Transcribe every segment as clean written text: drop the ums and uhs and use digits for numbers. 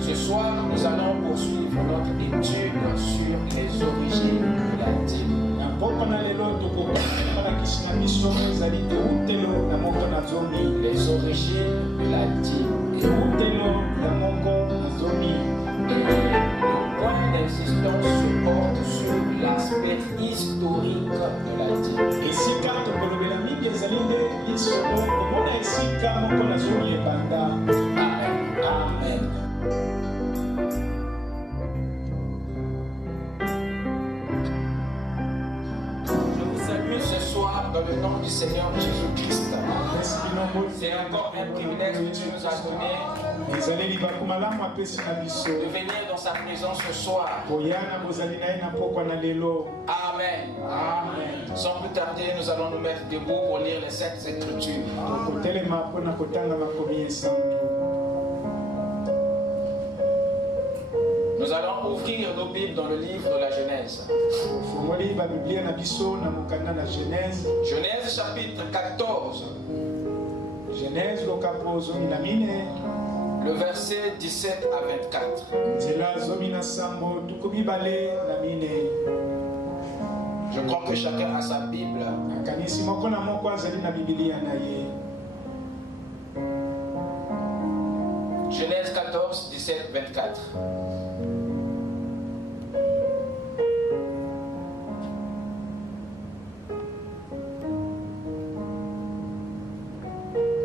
Ce soir, nous allons poursuivre notre étude sur les origines de la dîme. Les origines de la dîme. Et le point d'insistance se porte sur l'aspect historique de la dîme. Amen. Amen. Je vous salue ce soir dans le nom du Seigneur Jésus-Christ. C'est encore un privilège que Dieu nous a donné de venir dans sa présence ce soir. Amen. Amen. Sans plus tarder, nous allons nous mettre debout pour lire les Saintes Écritures. Nous allons ouvrir nos Bibles dans le livre de la Genèse. Genèse chapitre 14. Le verset 17 à 24. Je crois que chacun a sa Bible. Genèse 14, 17, 24.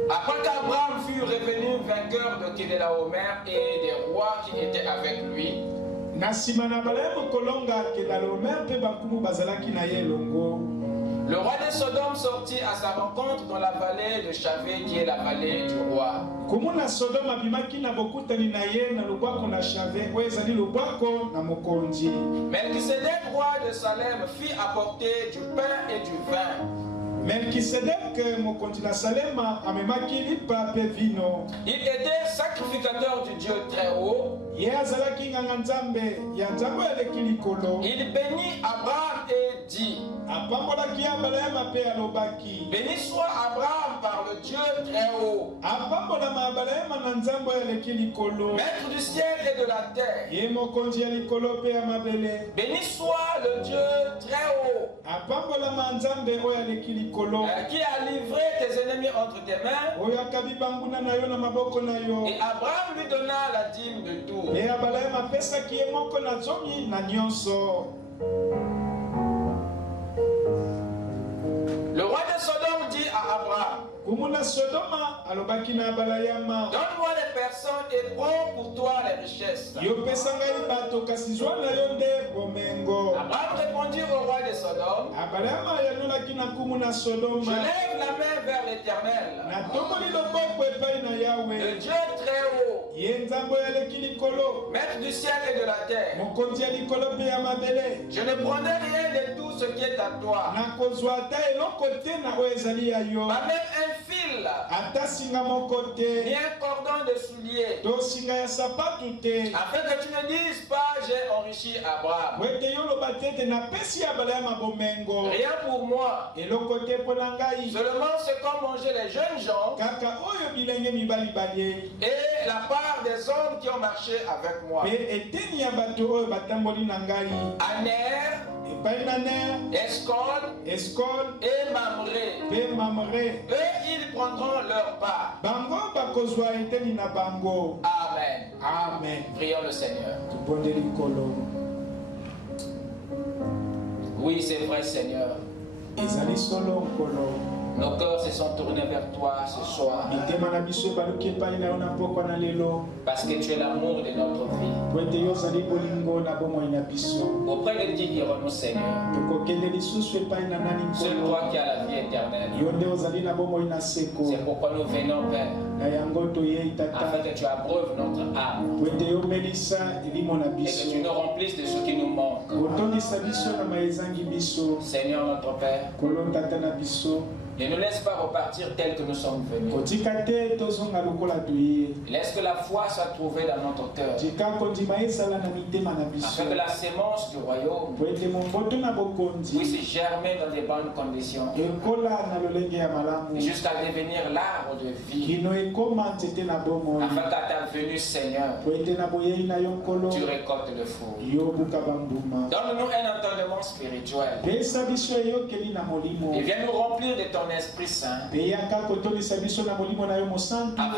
Après qu'Abraham fut revenu vainqueur de Kedelaomer et des rois qui étaient avec lui, le roi de Sodome sortit à sa rencontre dans la vallée de Chavé, qui est la vallée du roi. Melchisedec, roi de Salem, fit apporter du pain et du vin. Melchisedec, il était sacrificateur du Dieu très haut. Il bénit Abraham et dit: béni soit Abraham par le Dieu très haut, maître du ciel et de la terre. Béni soit le Dieu très haut, qui a livré tes ennemis entre tes mains. Et Abraham lui donna la dîme de tout. Le roi de Sodome dit à Abraham: donne-moi les personnes et prends pour toi les richesses. Abraham répondit au roi de Sodome: je lève la main vers l'Éternel, le Dieu très haut, maître du ciel et de la terre. Je ne prendrai rien de tout ce qui est à toi, pas même un fil, ni un cordon de soulier, afin que tu ne dises pas: j'ai enrichi Abraham. Rien pour moi, seulement ce qu'ont mangé les jeunes gens et la part des hommes qui ont marché avec moi. Aner, Escol et Mamré. Eux, ils prendront leur part. Amen. Amen. Prions le Seigneur. Oui, c'est vrai, Seigneur. Nos cœurs se sont tournés vers toi ce soir, parce que tu es l'amour de notre vie. Auprès de qui irons-nous, Seigneur? Seul toi qui as la vie éternelle. C'est pourquoi nous venons vers, afin que tu abreuves notre âme et que tu nous remplisses de ce qui nous manque. Seigneur notre Père, Ne nous laisse pas repartir tel que nous sommes venus. Laisse que la foi soit trouvée dans notre cœur. Afin que la sémence du royaume puisse germer dans des bonnes conditions. Jusqu'à devenir l'arbre de vie. Afin qu'à ta venue, Seigneur, tu récoltes le fruit. Donne-nous un entendement spirituel. Et viens nous remplir de ton Esprit Saint. Afin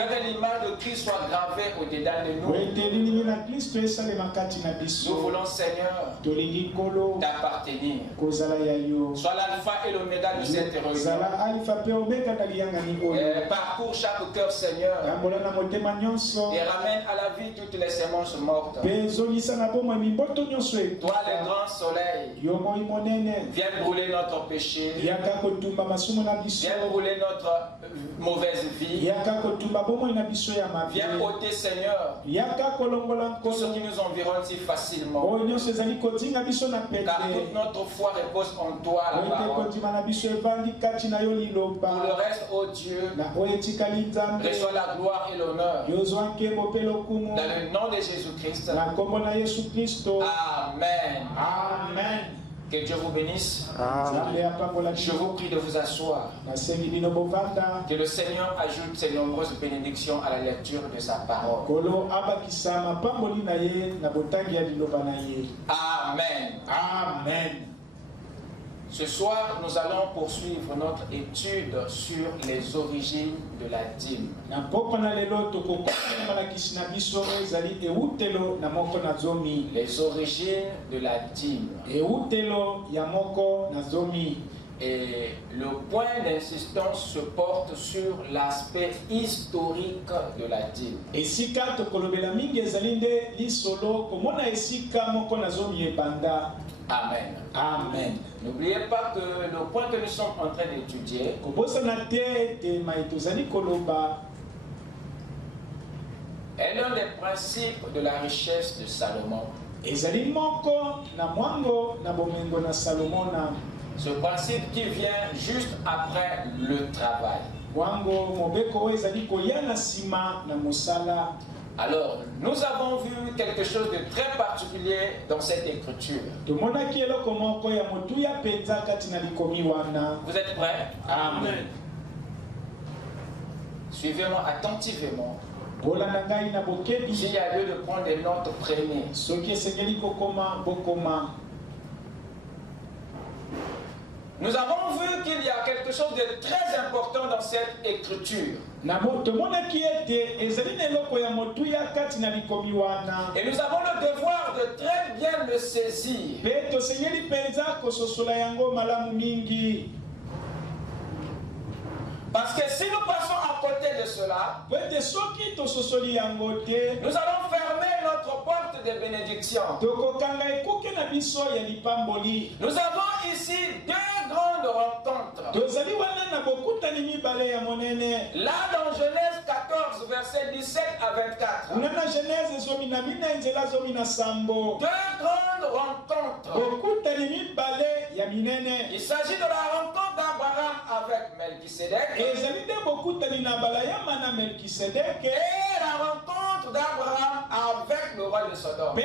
que l'image de Christ soit gravée au-dedans de nous. Nous voulons, Seigneur, t'appartenir. Sois l'alpha et l'oméga de cette réunion. Parcours chaque cœur, Seigneur, et ramène à la vie toutes les semences mortes. Toi, le grand soleil, viens brûler notre péché, viens brûler notre mauvaise vie, viens ôter, Seigneur, tout ce qui nous environne si facilement, car toute notre foi repose en toi, la parole. Pour le reste, ô Dieu, reçois la gloire et l'honneur dans le nom de Jésus-Christ. Amen. Amen. Que Dieu vous bénisse. Je vous prie de vous asseoir. Que le Seigneur ajoute ses nombreuses bénédictions à la lecture de sa parole. Amen. Amen. Ce soir, nous allons poursuivre notre étude sur les origines de la dîme. Les origines de la dîme. Et le point d'insistance se porte sur l'aspect historique de la dîme. Amen. Amen. N'oubliez pas que le point que nous sommes en train d'étudier est l'un des principes de la richesse de Salomon. Ce principe qui vient juste après le travail. Alors, nous avons vu quelque chose de très particulier dans cette écriture. Vous êtes prêts? Amen. Suivez-moi attentivement. S'il y a lieu de prendre des notes, prenez. Nous avons vu qu'il y a quelque chose de très important dans cette écriture. Et nous avons le devoir de très bien le saisir. Parce que si nous passons à côté de cela, nous allons fermer notre porte de bénédiction. Nous avons ici deux grandes rencontres. Là dans Genèse 14, versets 17 à 24. Deux grandes rencontres. Il s'agit de la rencontre d'Abraham avec Melchisedec. Et la rencontre d'Abraham avec le roi de Sodome.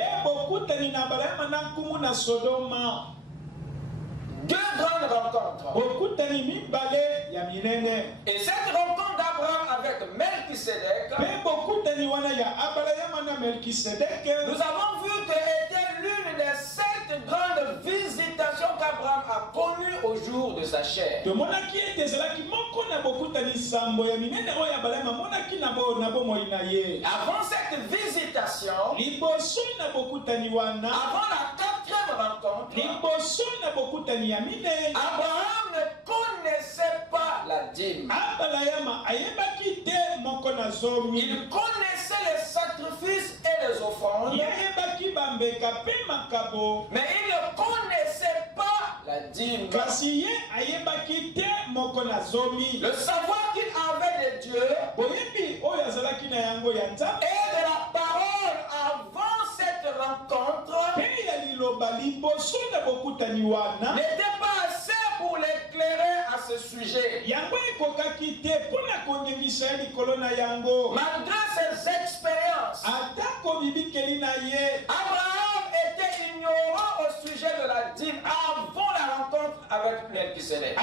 Deux grandes rencontres. Et cette rencontre d'Abraham avec Melchisedec, nous avons vu qu'elle était l'une des 7 grandes visitations qu'Abraham a connues au jour de sa chair. Avant cette visitation, avant la 4e rencontre, Abraham ne connaissait pas la dîme. Il connaissait les sacrifices et les offrandes, mais il ne connaissait pas la dîme. Le savoir qu'il avait de Dieu et de la parole avant cette rencontre n'était pas assez pour l'éclairer éclairer à ce sujet. Malgré ses expériences, Abraham était ignorant au sujet de la dîme avant la rencontre avec Melchisedec.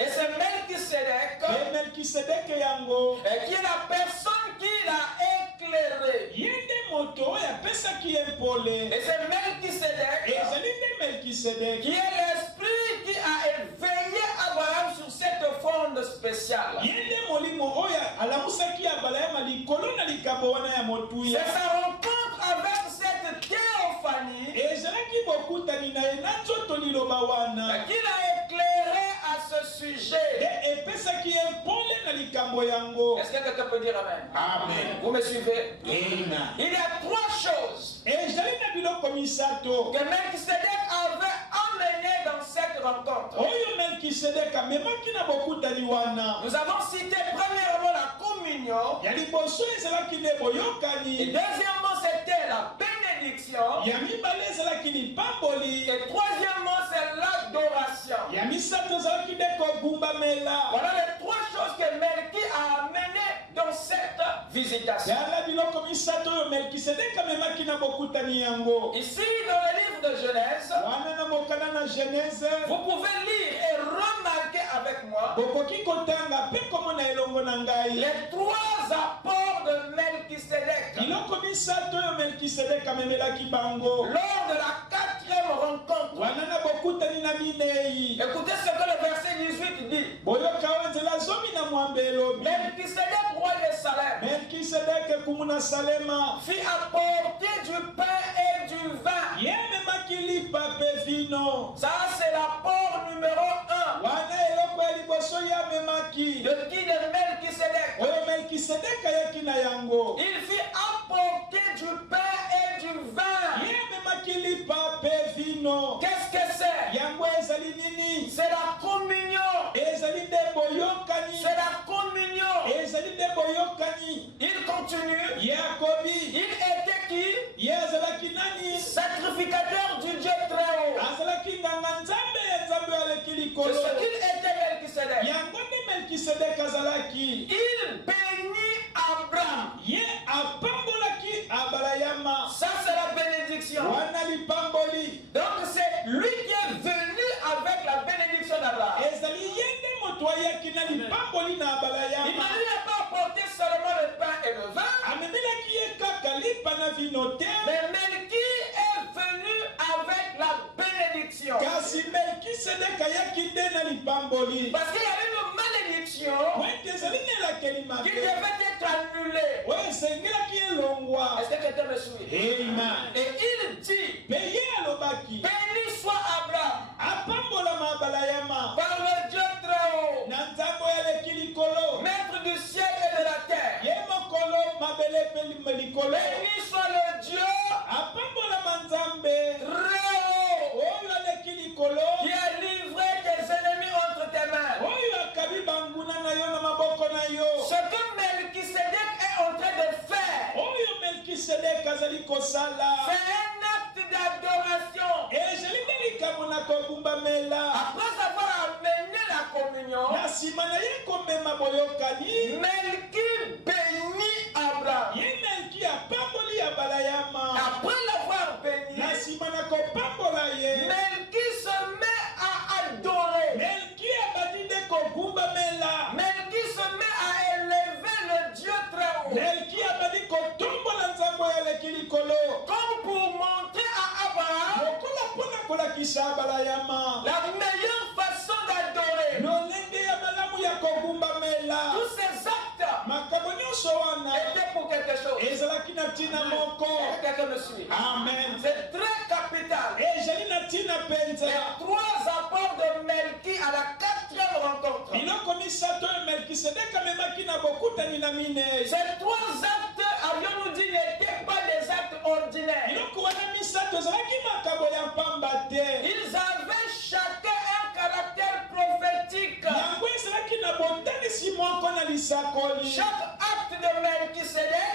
Et c'est Melchisedec qui est la personne qui l'a éclairé. Et c'est Melchisedec qui est l'esprit qui a éveillé Abraham sur cette fonde spéciale. C'est sa rencontre avec cette théophanie qu'il a éclairé à ce sujet. Est-ce que quelqu'un peut dire Amen? Amen. Vous me suivez? Amen. Il y a trois choses que Melchisedec avait amenées dans cette rencontre. Nous avons cité premièrement la communion. Et deuxièmement, c'était la bénédiction. Et troisièmement, c'est l'adoration. Voilà les trois choses que Melchi a amenées dans cette visitation. Ici, dans le livre de Genèse, vous pouvez lire et remarquer avec moi les trois apports de Melchisedec lors de la quatrième rencontre. Écoutez ce que le verset 18 dit. Melchisedec, roi de Salem, fit apporter du pain et du vin. Ça, c'est l'apport numéro 1. De qui? De Melchisedec. Il fit apporter du pain et du vin. Qu'est-ce que c'est? C'est la communion. C'est la communion. Il continue. Il était qui? Sacrificateur du Dieu très haut. C'est ce qu'il était, Melchisedec. Il bénit Abraham. Ça, c'est la bénédiction. Donc, c'est lui qui est venu avec la bénédiction d'Abraham. Il ne lui a pas apporté seulement le pain et le vin. Mais Melchi est venu avec la bénédiction. Parce qu'il y avait une malédiction qui devait être annulée. Est-ce que quelqu'un me suit? Amen. Et il dit, béni soit Abraham par le Dieu très haut, maître du ciel et de la terre. Béni soit le Dieu très haut qui a livré tes ennemis entre tes mains. Ce que Melchisedec est en train de faire, c'est un acte d'adoration. Après avoir amené la communion, Melchi bénit Abraham. Après l'avoir béni, Melchi se met à adorer. Melchi se met à élever le Dieu très haut. Comme pour montrer à Abraham la meilleure façon d'adorer. Tous ces actes étaient pour quelque chose. Est-ce que quelqu'un me suit? Amen. C'est très capital. Les trois apports de Melchi à la quatrième rencontre. Ces trois actes, avions-nous dit, n'étaient pas des actes ordinaires. Ils avaient chacun un caractère prophétique. Chaque acte de Melchisedec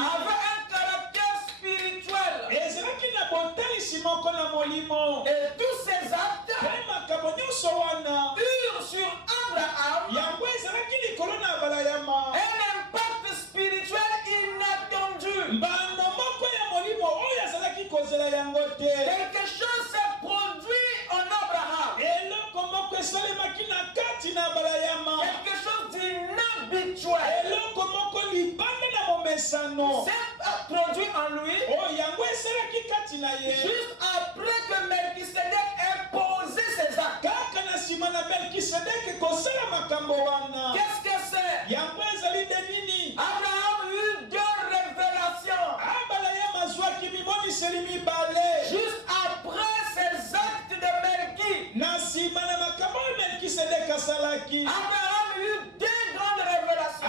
avait un caractère spirituel. Et tous ces actes eurent sur Abraham un impact spirituel inattendu. Quelque chose s'est produit en Abraham. Quelque chose d'inhabituel s'est produit en lui juste après que Melchisedec ait posé ses actes. Qu'est-ce que c'est? Abraham eut deux révélations juste après ces actes de Melchi. Abraham eut deux grandes révélations.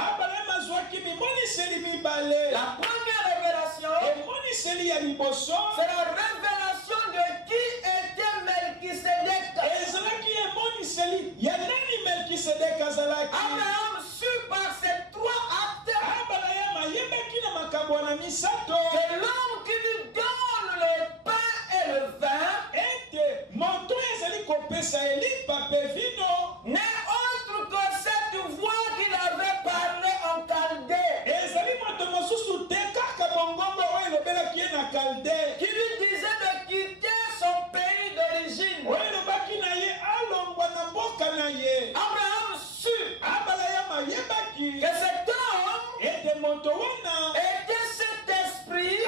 La première révélation, c'est la révélation de qui était Melchisedec. Abraham sut par ces trois actes que l'homme qui lui donne le pain et le vin n'est autre que cette voix qu'il avait parlé en Chaldée, qui lui disait de quitter son pays d'origine. Abraham sut que cet homme était cet esprit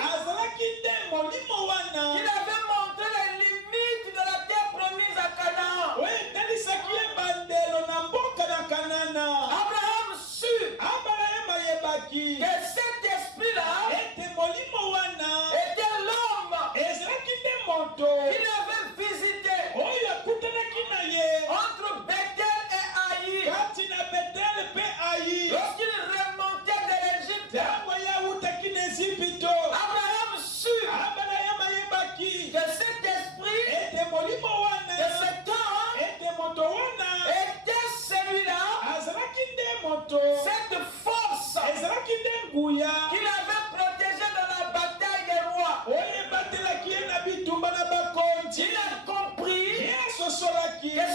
qu'il avait montré les limites de la terre promise à Canaan. Abraham sut que cet esprit-là était l'homme qu'il avait visité entre Bethel et Haï. Lorsqu'il remontait de l'Égypte, Abraham sut que cet esprit, que cet homme était celui-là, cette force qu'il avait protégée dans la bataille des rois. Il a compris que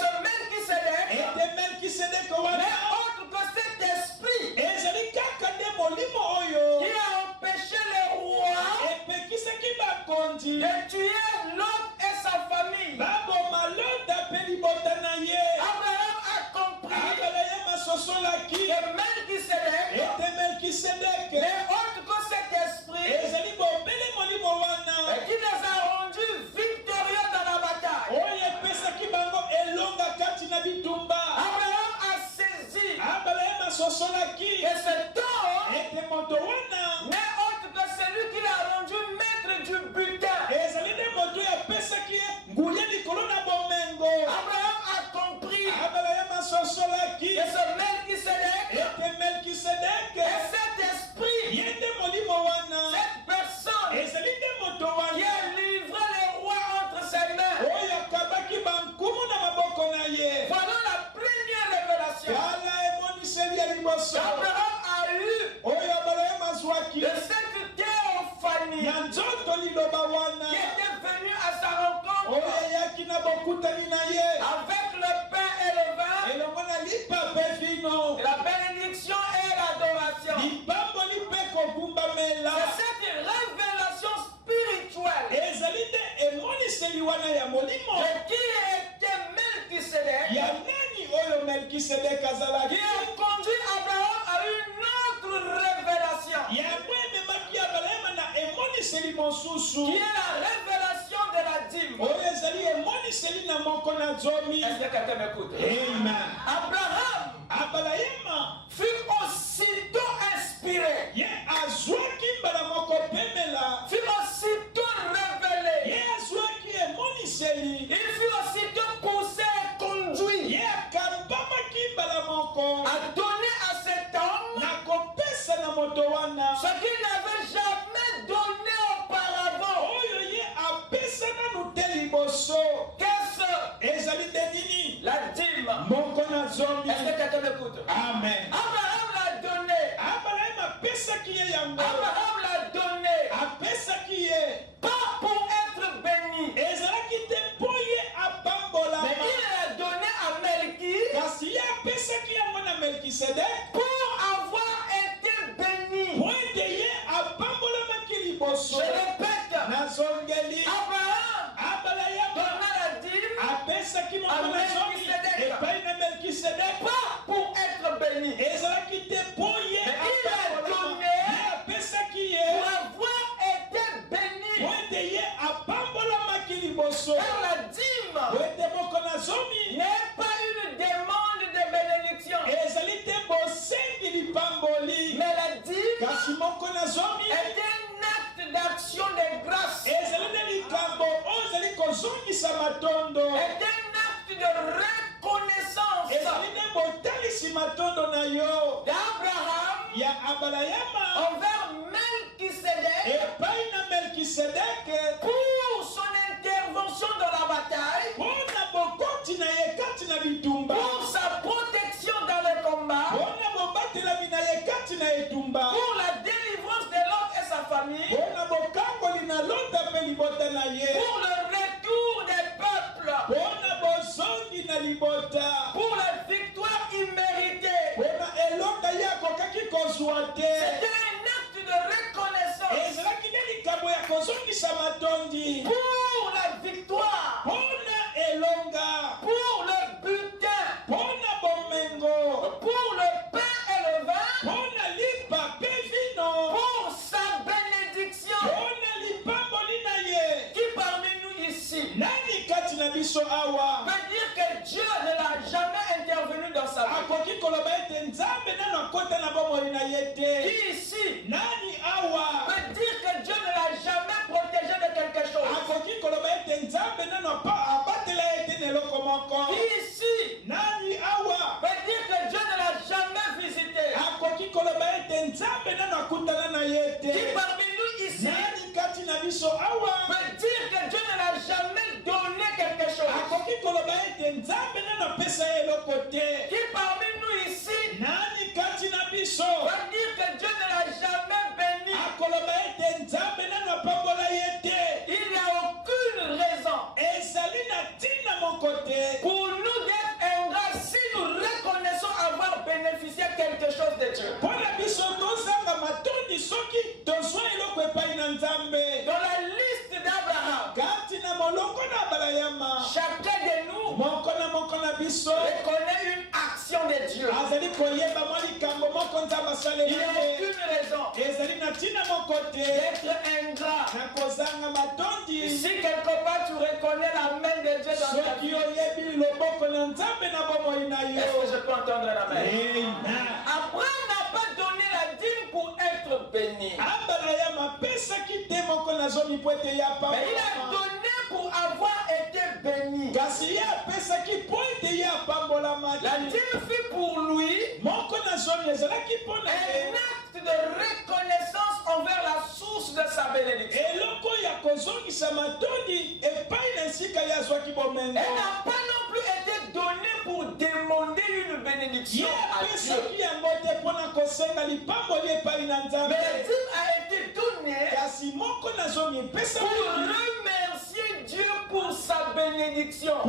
ce Melchisedec n'est autre que cet esprit qui a empêché les rois de tuer Lot et sa famille. Abraham a compris que Melchisedec n'est autre que cet esprit qui les a rendus victorieux dans la bataille. Abraham a saisi que cet homme n'est autre que celui qui l'a rendu maître du butin. Abraham a compris que ce Melchisedec est cet esprit, cette personne qui a livré les rois entre ses mains. Voilà la première révélation qu'Abraham a eue de cette théophanie qui était venue à sa rencontre avec le pain et le vin, la bénédiction et l'adoration. C'est cette révélation spirituelle de qui était Melchisedec qui a conduit Abraham à une autre révélation qui est la révélation de la dîme. Est-ce que quelqu'un m'écoute? Abraham fut aussitôt inspiré, fut aussitôt révélé, il fut aussitôt poussé et conduit à donner à cet homme ce qu'il n'avait jamais donné auparavant. Qu'est-ce? La dîme. Est-ce que quelqu'un m'écoute? Amen. Abraham l'a donné. Abraham l'a donné pas pour être béni, Je répète. Abraham donna la dîme à Melchisedec. Pas pour être béni. Mais il a donné pour avoir été béni. Car la dîme n'est pas une demande de bénédiction. Mais la dîme est un acte d'action de grâce. Est un acte de reconnaissance d'Abraham envers Melchisedec pour son intervention dans la bataille, pour sa protection dans le combat, pour la délivrance de l'homme et sa famille, pour le retour des peuples, pour la victoire imméritée. C'était un acte de reconnaissance pour la victoire, pour le butin, pour le pain et le vin, pour sa bénédiction. Qui parmi nous ici peut dire que Dieu ne l'a jamais intervenu dans sa vie? Qui ici peut dire que Dieu ne l'a jamais protégé de quelque chose? Qui ici peut dire que Dieu ne l'a jamais visité? Qui parmi nous ici peut dire que Dieu ne l'a jamais donné quelque chose? Qui parmi nous ici peut dire que Dieu ne l'a jamais béni? Il n'y a aucune raison pour nous d'être ingrats si nous reconnaissons avoir bénéficié quelque chose de Dieu. Dans la liste d'Abraham, chacun de nous reconnaît une action de Dieu. Il n'y a aucune raison d'être ingrat. Si quelque part tu reconnais la main de Dieu dans ta vie, est-ce que je peux entendre la main? Abraham n'a pas donné la dîme pour être béni, mais il a donné pour avoir été béni. La dîme fut pour lui un acte de reconnaissance envers la source de sa bénédiction. Elle n'a pas non plus été donnée pour demander une bénédiction à Dieu. Mais la dîme a été donnée pour remercier Dieu pour sa bénédiction. Ce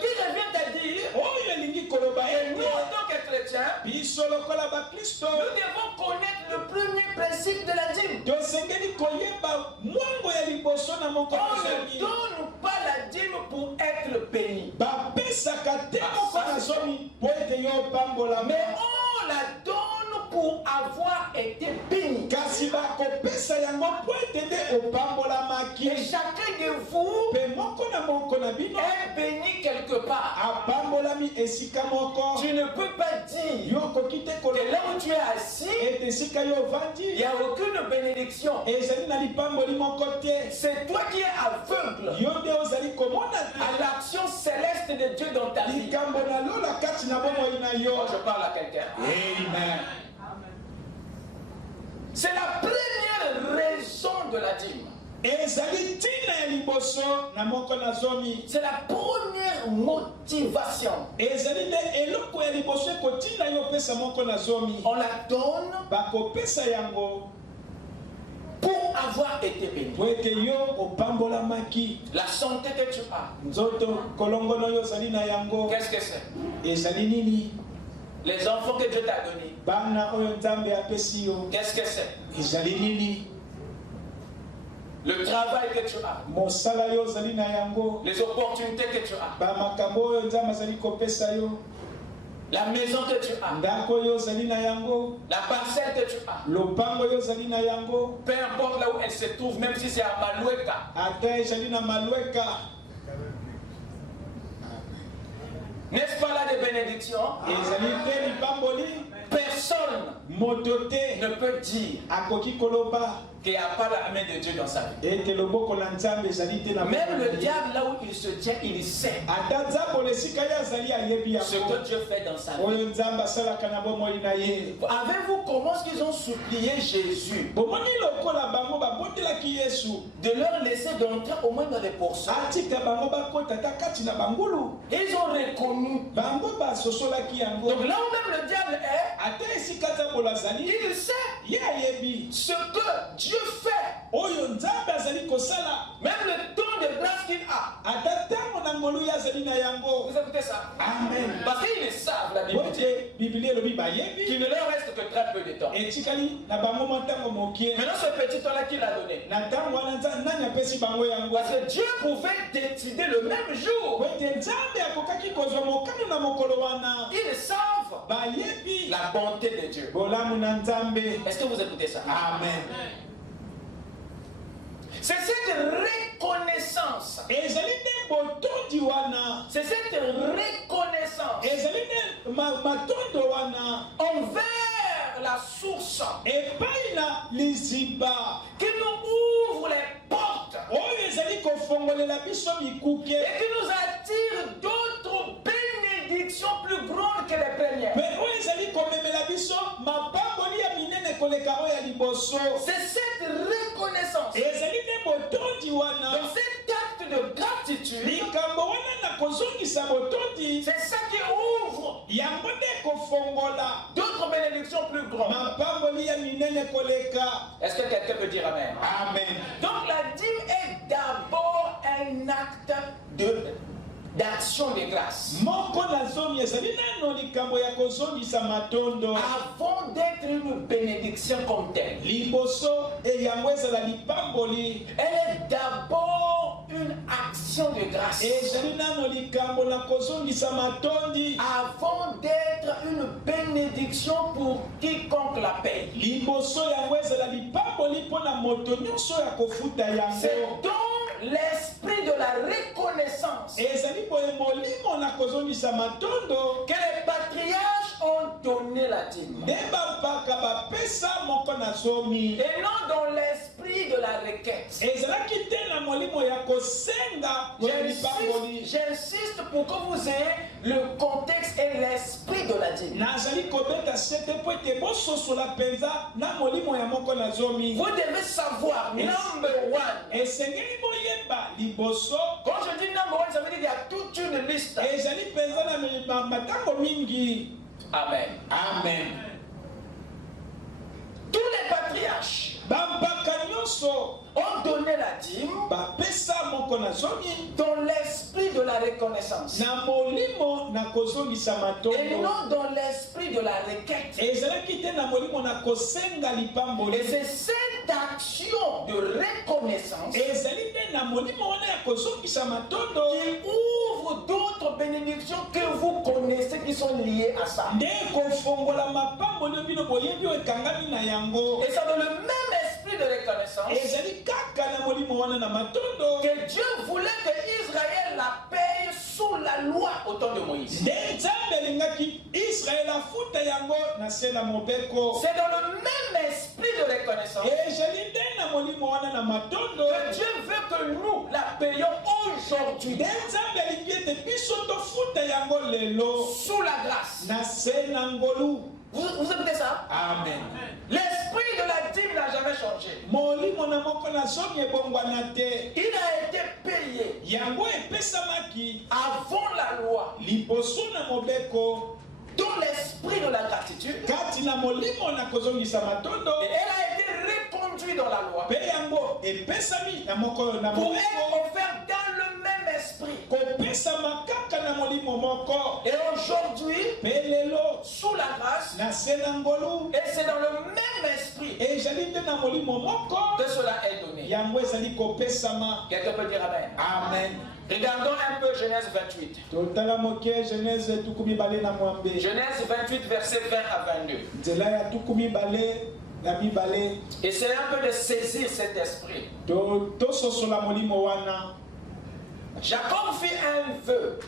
qui revient à dire, et nous en tant que chrétiens, nous devons connaître le premier principe de la dîme. On ne donne pas la dîme pour être béni, mais on la donne pour avoir été béni. Et chacun de vous est béni quelque part. Tu ne peux pas dire que là où tu es assis, il n'y a aucune bénédiction. C'est toi qui es aveugle à l'action céleste de Dieu dans ta vie. Je parle à quelqu'un. Amen. C'est la première raison de la dîme. C'est la première motivation. On la donne pour avoir été béni. La santé que tu as, qu'est-ce que c'est? Les enfants que Dieu t'a donnés. Qu'est-ce que c'est? Le travail que tu as. Les opportunités que tu as. La maison que tu as. La parcelle que tu as. Peu importe là où elle se trouve, même si c'est à Maloueka. N'est-ce pas là des bénédictions? Personne ne peut dire qu'il n'y a pas la main de Dieu dans sa vie. Même le diable, là où il se tient, il sait ce que Dieu fait dans sa vie. Avez-vous comment est-ce qu'ils ont supplié Jésus de leur laisser d'entrer au moins dans les pourcents? Ils ont reconnu. Donc là où même le diable est, il sait ce que Dieu fait. Même le don de grâce qu'il a. Vous écoutez ça? Amen. Parce qu'ils savent, la Bible dit, qu'il ne leur reste que très peu de temps. Maintenant ce petit temps-là qu'il a donné. Parce que Dieu pouvait décider le même jour. Ils savent la bonté de Dieu. Est-ce que vous écoutez ça? Amen. C'est cette reconnaissance. C'est cette reconnaissance envers la source qui nous ouvre les portes et qui nous attire d'autres bénédictions plus grandes que les premières. C'est cette reconnaissance. Dans cet acte de gratitude, c'est ça qui ouvre d'autres bénédictions plus grandes. Est-ce que quelqu'un peut dire Amen? Amen. Donc la dîme est d'abord un acte d'action de grâce. Avant d'être une bénédiction comme telle, elle est d'abord une action de grâce. Avant d'être une bénédiction pour quiconque la paye. C'est donc l'esprit de la reconnaissance que les patriarches ont donné la dîme. Et non dans l'esprit de la requête. J'insiste pour que vous ayez le contexte et l'esprit de la dîme. Vous devez savoir, number one. Quand je dis number one, ça veut dire qu'il y a toute une liste. Amen. Amen. Tous les patriarches ont donné la dîme dans l'esprit de la reconnaissance et non dans l'esprit de la requête. Et c'est cette action de reconnaissance qui ouvre d'autres bénédictions que vous connaissez qui sont liées à ça. Et c'est dans le même esprit de reconnaissance que Dieu voulait que Israël la paye sous la loi au temps de Moïse. C'est dans le même esprit de reconnaissance que Dieu veut que nous la payons aujourd'hui sous la grâce. Vous écoutez ça? Amen. L'esprit de la dîme n'a jamais changé. Il a été payé avant la loi. Dans l'esprit de la gratitude. Et elle a été reconduite introduit dans la loi pour être offert dans le même esprit. Et aujourd'hui, sous la grâce, et c'est dans le même esprit que cela est donné. Quelqu'un peut dire Amen. Amen. Regardons un peu Genèse 28. Genèse 28, verset 20 à 22. Et c'est un peu de saisir cet esprit. Jacob fit un vœu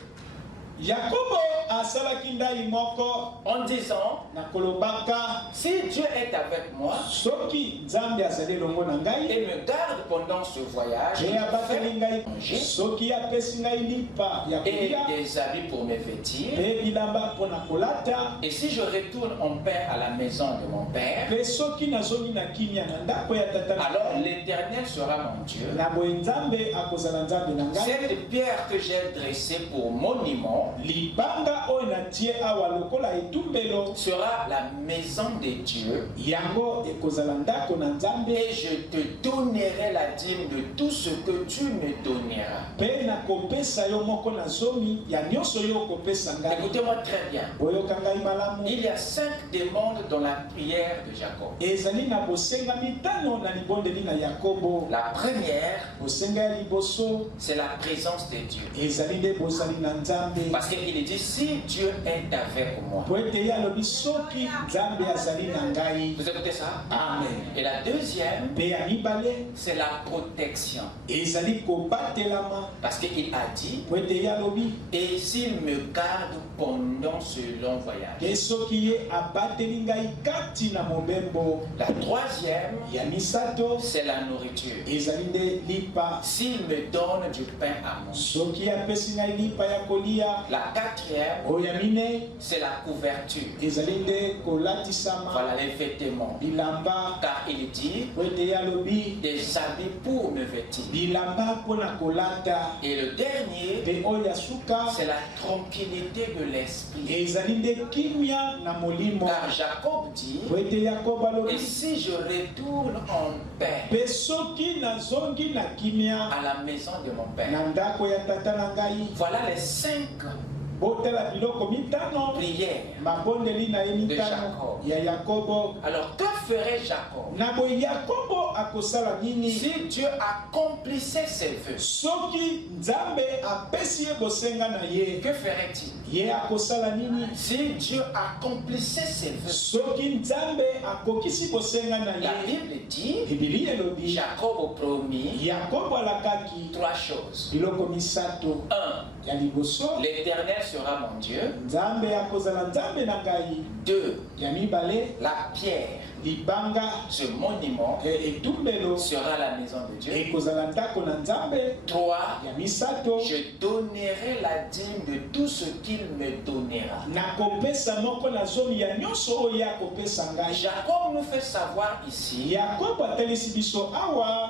en disant, si Dieu est avec moi et me garde pendant ce voyage, et des habits pour me vêtir, et si je retourne en paix à la maison de mon père, alors l'Éternel sera mon Dieu. Cette pierre que j'ai dressée pour monument sera la maison de Dieu, et je te donnerai la dîme de tout ce que tu me donneras. Écoutez-moi très bien. Il y a 5 demandes dans la prière de Jacob. La première, c'est la présence de Dieu. Parce qu'il dit, si Dieu est avec moi. Vous écoutez ça? Amen. Et la deuxième, c'est la protection. Parce qu'il a dit, et s'il me garde pendant ce long voyage. La troisième, c'est la nourriture. S'il me donne du pain à manger. La quatrième, c'est la couverture. Voilà les vêtements. Car il dit, des habits pour me vêtir. Et le dernier, c'est la tranquillité de l'esprit. Car Jacob dit, et si je retourne en paix à la maison de mon père. Voilà les 5 prières de Jacob. Alors que ferait Jacob si Dieu accomplissait ses vœux? Que ferait-il si Dieu accomplissait ses vœux? La Bible dit, Jacob promit 3 choses. 1. L'Éternel sera mon Dieu. 2. La pierre, ce monument, sera la maison de Dieu. 3. Je donnerai la dîme de tout ce qu'il me donnera. Jacob nous fait savoir ici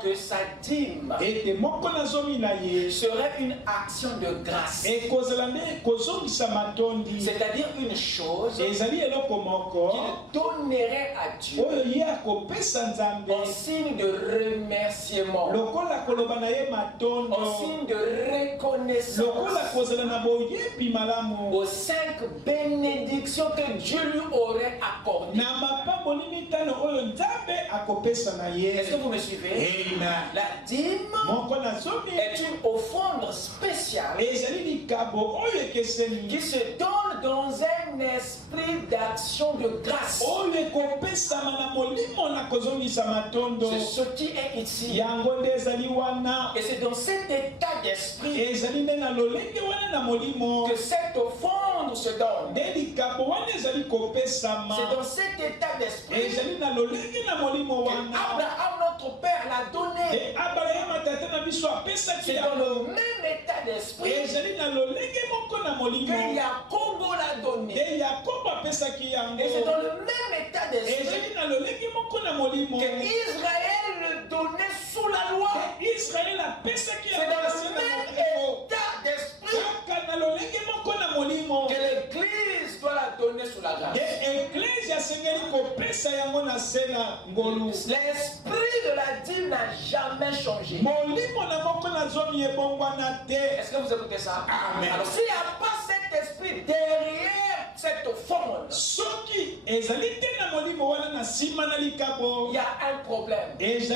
que sa dîme serait une action de grâce. C'est-à-dire une chose qu'il donnerait à Dieu en signe de remerciement, en signe de reconnaissance aux 5 bénédictions que Dieu lui aurait accordées. Est-ce que vous me suivez? Amen. La dîme est une offrande spéciale qui se donne dans un esprit d'action de grâce. C'est ce qui est ici. Et c'est dans cet état d'esprit que cette offrande se donne. C'est dans cet état d'esprit qu'Abraham, notre père, l'a donné. C'est dans le même état d'esprit que Jacob l'a donné. Et c'est dans le même état d'esprit que Israël le donnait sous la loi. C'est dans le même état d'esprit que l'Église doit la donner sous la grâce. L'esprit de la dîme n'a jamais changé. Est-ce que vous écoutez ça? Amen. Alors s'il n'y a pas cet esprit derrière cette offrande, il y a un problème. Il y a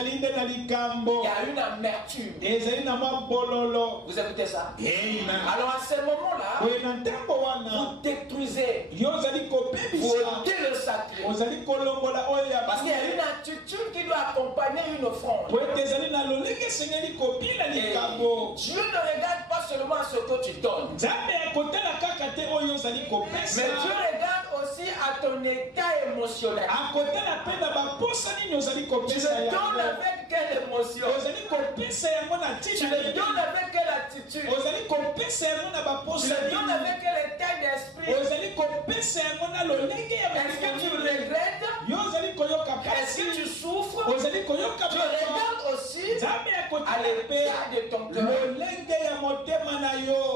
une amertume. Vous écoutez ça? Amen. Alors à ce moment-là, vous détruisez, vous ôtez le sacré. Parce qu'il y a une attitude qui doit accompagner une offrande. Et Dieu ne regarde pas seulement ce que tu donnes, mais Dieu regarde aussi à ton état émotionnel. Tu le donnes avec quelle émotion? Tu le donnes avec quelle attitude? Tu le donnes avec quel état d'esprit? Est-ce que tu regrettes? Est-ce que tu souffres? Tu regardes aussi à l'état de ton cœur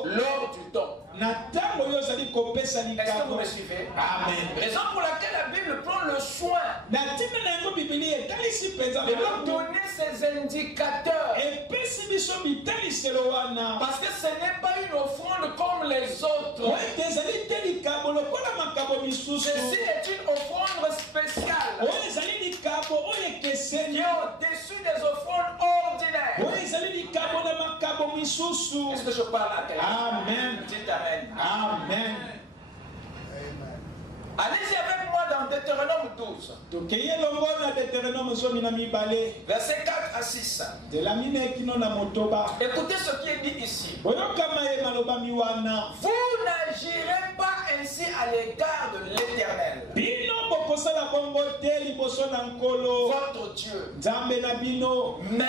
lors du don. Est-ce que vous me suivez? Amen. Raison pour laquelle la Bible prend le soin de nous donner ces indicateurs. Parce que ce n'est pas une offrande comme les autres. Ceci est une offrande spéciale qui est au-dessus des offrandes ordinaires. Est-ce que je parle à quelqu'un? Amen. Dites Amen. Amen. Allez-y avec moi dans Deutéronome 12. Versets 4 à 6. Écoutez ce qui est dit ici. Vous n'agirez pas ainsi à l'égard de l'Éternel, votre Dieu. Mais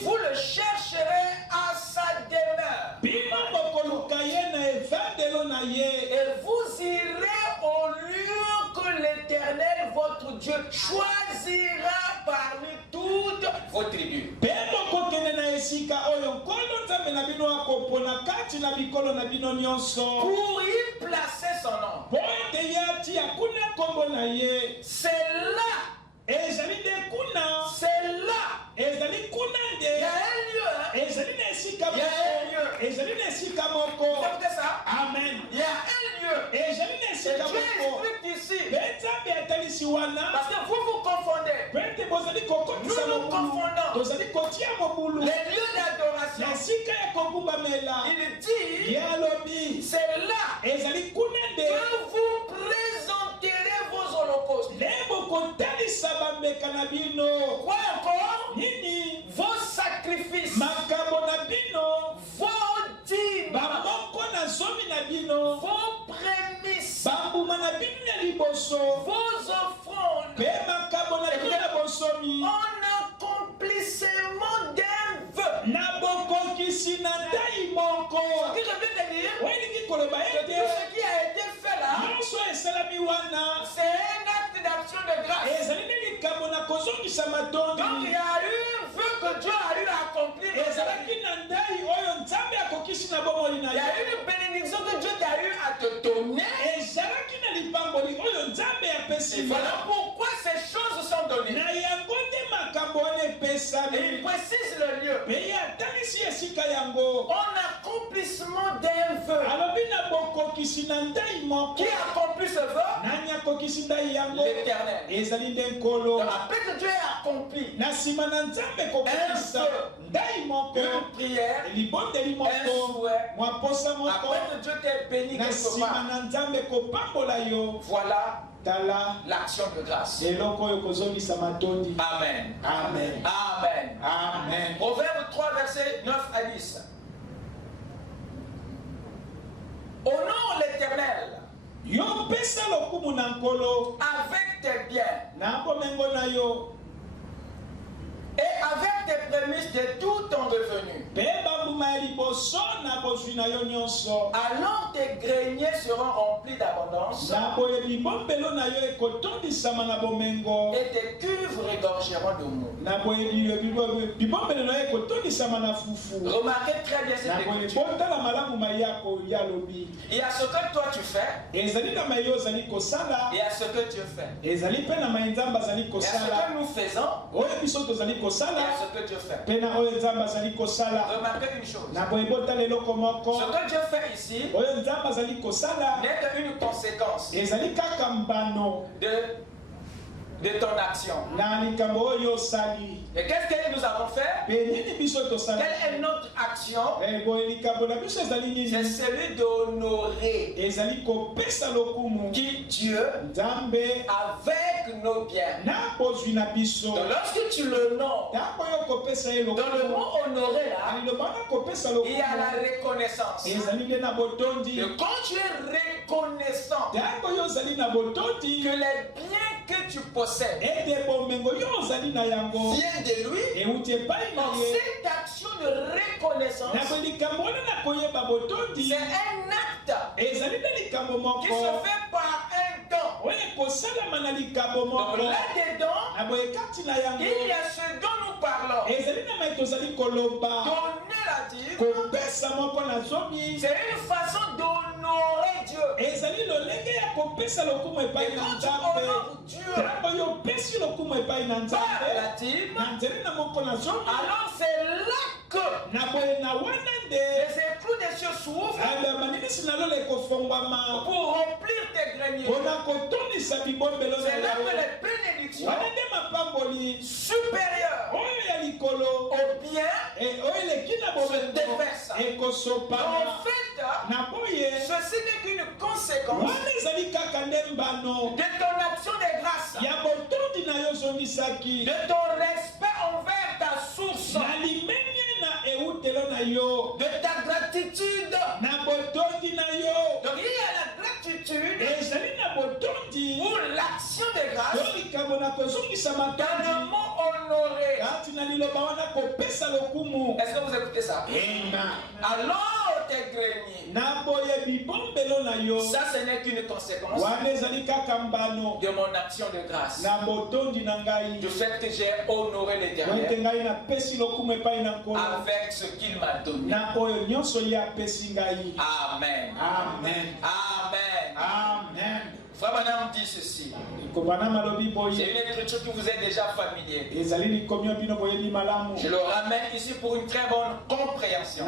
vous le chercherez à sa demeure. Et vous irez au lieu que l'Éternel, votre Dieu, choisira parmi toutes vos tribus. Pour y placer son nom. C'est là. C'est là. Il y a un lieu. Il y a un lieu. Vous écoutez ça? Amen. Il y a un lieu. Et Dieu explique ici. Parce que vous vous confondez. Nous nous confondons. Les lieux d'adoration. Il dit, c'est là que vous présenterez vos holocaustes. Quoi encore? Vos sacrifices. Vos dîmes. Vos prémices. Vos offrandes. En accomplissement d'un vœu. Ce que je veux te dire, que tout ce qui a été fait là, c'est un acte d'action de grâce. Donc il y a eu un vœu que Dieu a eu à accomplir. Il y a une bénédiction que Dieu t'a eu à te donner. Et voilà pourquoi ces choses sont données. Et il précise le lieu. En accomplissement d'un vœu. Qui accomplit ce vœu? L'Éternel. Donc après que Dieu ait accompli un vœu, une prière, un souhait, après que Dieu t'ait béni quelque part, voilà l'action de grâce. Amen. Amen. Amen. Amen. Proverbe 3, versets 9 à 10. Honore l'Éternel avec tes biens et avec tes prémices de tout ton revenu. Alors tes greniers seront remplis d'abondance et tes cuves regorgeront de mou. Remarquez très bien cette écriture. Il y a ce que toi tu fais et il y a ce que Dieu fait. Il y a ce que nous faisons et il y a ce que Dieu fait. Remarquez une chose. Ce que Dieu fait ici n'est qu'une conséquence de ton action. Et qu'est-ce que nous avons fait? Quelle est notre action? C'est celui d'honorer qui Dieu avec nos biens. Donc lorsque tu l'honores, dans le mot honorer là, il y a la reconnaissance. Et quand tu es reconnaissant que les biens que tu possèdes viennent de lui, donc cette action de reconnaissance, c'est un acte qui se fait par un don. Donc là-dedans, il y a ce dont nous parlons. Donner la dîme, c'est une façon d'honorer Dieu. Et quand tu honores Dieu par la dîme, alors c'est là que les éclous des cieux s'ouvrent pour remplir tes greniers. C'est là que les bénédictions supérieures aux biens se déversent. En fait, ceci n'est qu'une conséquence de ton action de grâce, de ton respect envers ta source, de ta gratitude. Donc il y a la gratitude pour l'action de grâce dans le mot honoré. Est-ce que vous écoutez ça? Alors tes greniers, ça ce n'est qu'une conséquence de mon action de grâce, du fait que j'ai honoré l'Éternel avec ce qu'il m'a donné. Amen. Amen. Amen. Amen. Frère Branham dit ceci. C'est une écriture qui vous est déjà familière. Je le ramène ici pour une très bonne compréhension.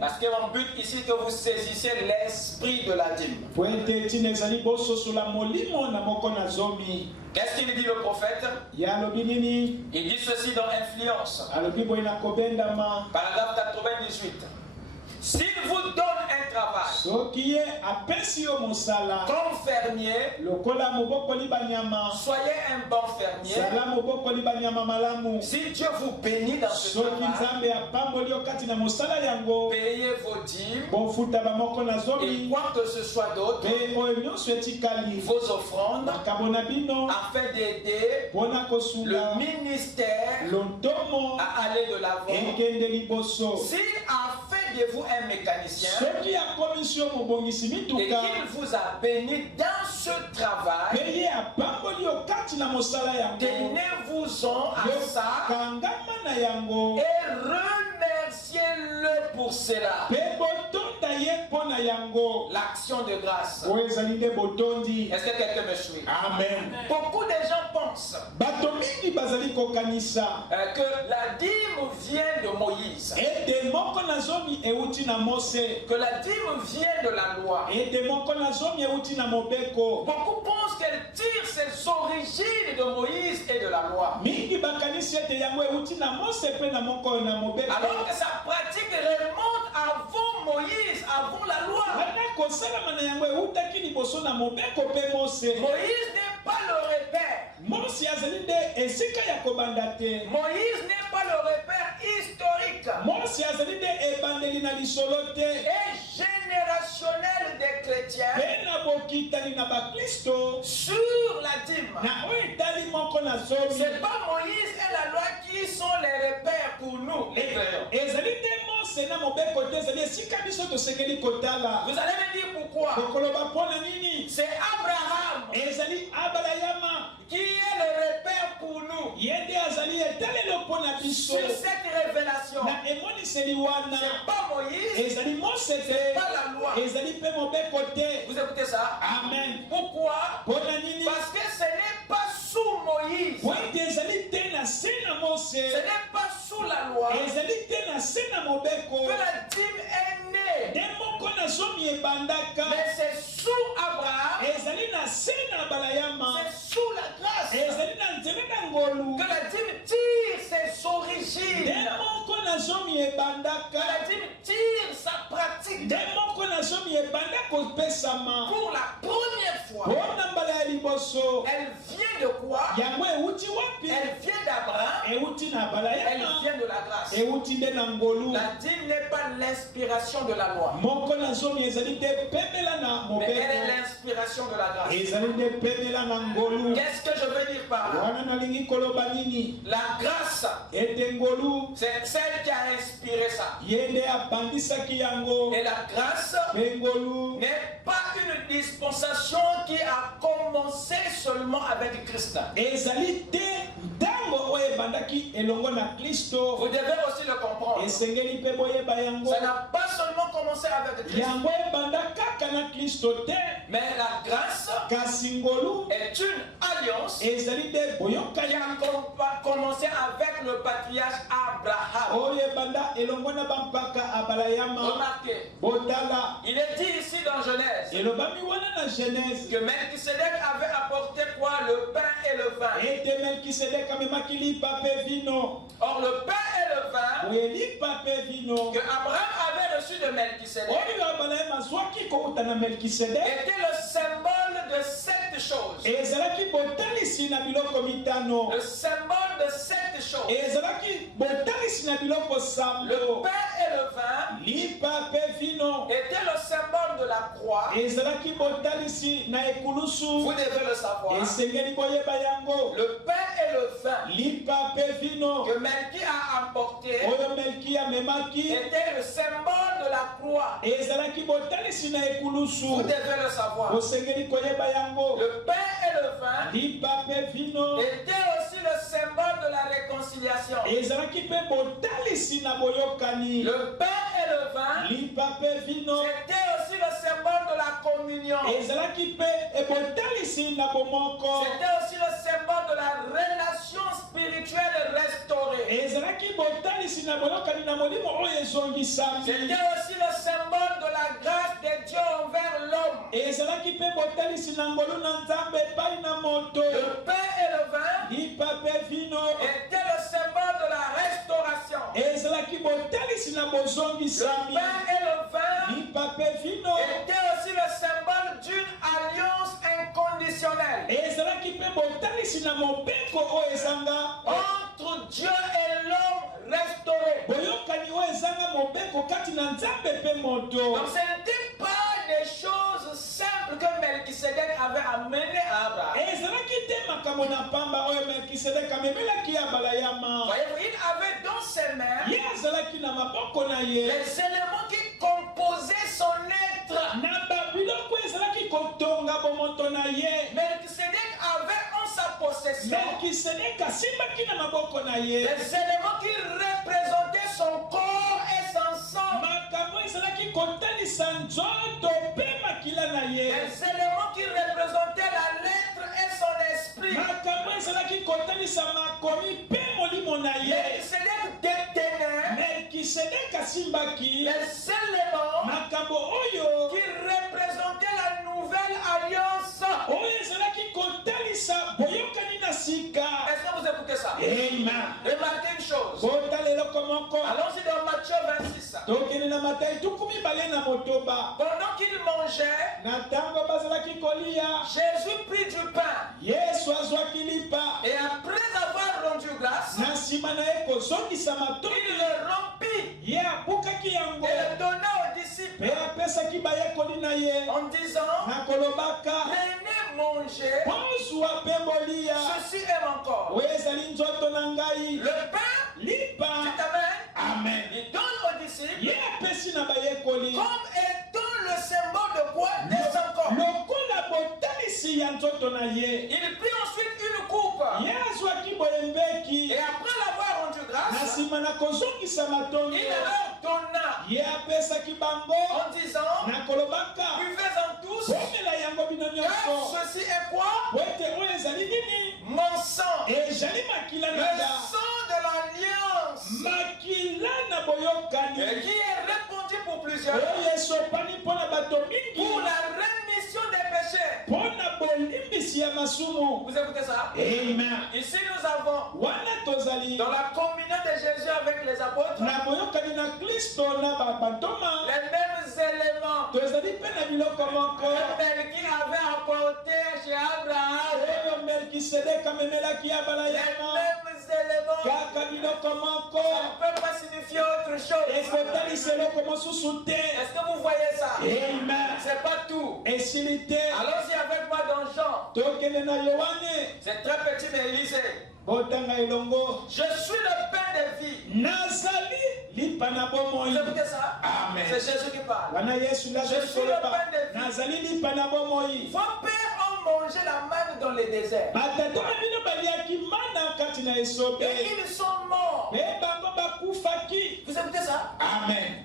Parce que mon but ici est que vous saisissez l'esprit de la dîme. Qu'est-ce qu'il dit le prophète? Il dit ceci dans Influence. Paragraphe 98. S'il vous donne un travail comme fermier, soyez un bon fermier. Si Dieu vous bénit dans ce travail, payez vos dîmes et quoi que ce soit d'autre, vos offrandes, afin d'aider le ministère à aller de l'avant. S'il a fait de vous un mécanicien et qu'il vous a béni dans ce travail, tenez-vous-en à ça et remerciez-le pour cela. L'action de grâce. Est-ce que quelqu'un me suit? Amen. Beaucoup de gens pensent que la dîme vient de Moïse, que la dîme vient de la loi. Beaucoup pensent qu'elle tire ses origines de Moïse et de la loi, alors que sa pratique remonte avant Moïse, avant la loi. Moïse n'est pas le repère. Moïse n'est pas le repère historique et générationnel des chrétiens sur la dîme. C'est pas Moïse et la loi qui sont les repères pour nous, les croyants. Vous allez me dire pourquoi. C'est Abraham qui est le repère pour nous. Sur cette révélation, c'est pas Moïse, c'est pas la loi. Vous écoutez ça? Amen. Pourquoi? Parce que ce n'est pas sous Moïse, ce n'est pas sous la loi que la dîme est née. Mais c'est sous Abraham, c'est sous la grâce que la dîme tire ses origines, que la dîme tire sa pratique. Pour la première fois, elle vient de quoi? Elle vient d'Abraham, elle vient de la grâce. La dîme n'est pas l'inspiration de la loi, mais elle est l'inspiration de la grâce. Qu'est-ce que je veux dire par là? La grâce, c'est celle qui a inspiré ça. Et la grâce n'est pas une dispensation qui a commencé seulement avec Christ. Vous devez aussi le comprendre. Ça n'a pas seulement commencé avec Christ, mais la grâce est une alliance qui a commencé avec le patriarche Abraham. Remarquez, il est dit ici dans Genèse que Melchisedec avait apporté quoi? Le pain et le vin. Or le pain et le vin que Abraham avait reçu de Melchisedec était le symbole de sept choses. Le symbole de sept choses. Le pain et le vin était le symbole de la croix. Vous devez le savoir. Le pain et le vin que Melchi a apporté était le symbole de la croix. Vous devez le savoir. Le pain et le vin était aussi le symbole de la réconciliation. Le pain et le vin c'était aussi le symbole de la communion. C'était aussi le symbole de la relation spirituelle restaurée. C'était aussi le symbole de la grâce de Dieu envers l'homme. Le pain et le vin étaient le symbole de la restauration. Le pain et le vin étaient aussi le symbole d'une alliance inconditionnelle entre Dieu et l'homme restauré. Donc ce n'était pas des choses simples que Melchisedec avait amenées à Abraham. Voyez-vous, il avait dans ses mains les éléments qui composaient son être. Melchisedec avait en sa possession les éléments qui représentaient son corps et son sang. Les éléments qui représentaient la lettre et son esprit. Melchisedec détenait les éléments qui représentaient la nouvelle alliance. Est-ce que vous écoutez ça? Remarquez une chose. Allons-y dans Matthieu 26. Pendant qu'il mangeait, Jésus prit du pain. Et après avoir rendu grâce, il le rompit et le donna aux disciples en disant: prenez, manger, ceci aime encore. Le pain, c'est amen. Il donne aux disciples comme étant le symbole de quoi? Des encore. Il prit ensuite une coupe. Et après l'avoir rendu grâce, il leur donna en disant, buvez-en tous, car ceci est quoi? Mon sang, le sang de l'alliance, qui est répandu pour plusieurs, pour la rémission des péchés. Vous écoutez ça? Amen. Ici nous avons dans la communion de Jésus avec les apôtres les mêmes éléments que Melchi avait apporté chez Abraham. Les mêmes éléments. Ça ne peut pas signifier autre chose. Est-ce que vous voyez ça? C'est pas tout. Allons-y avec moi dans Jean. C'est très petit mais lisez. Je suis le pain de vie. Vous écoutez ça? Amen. C'est Jésus qui parle. Je suis le pain de vie. Vos pères ont mangé la manne dans le désert. Et ils sont morts. Vous écoutez ça? Amen.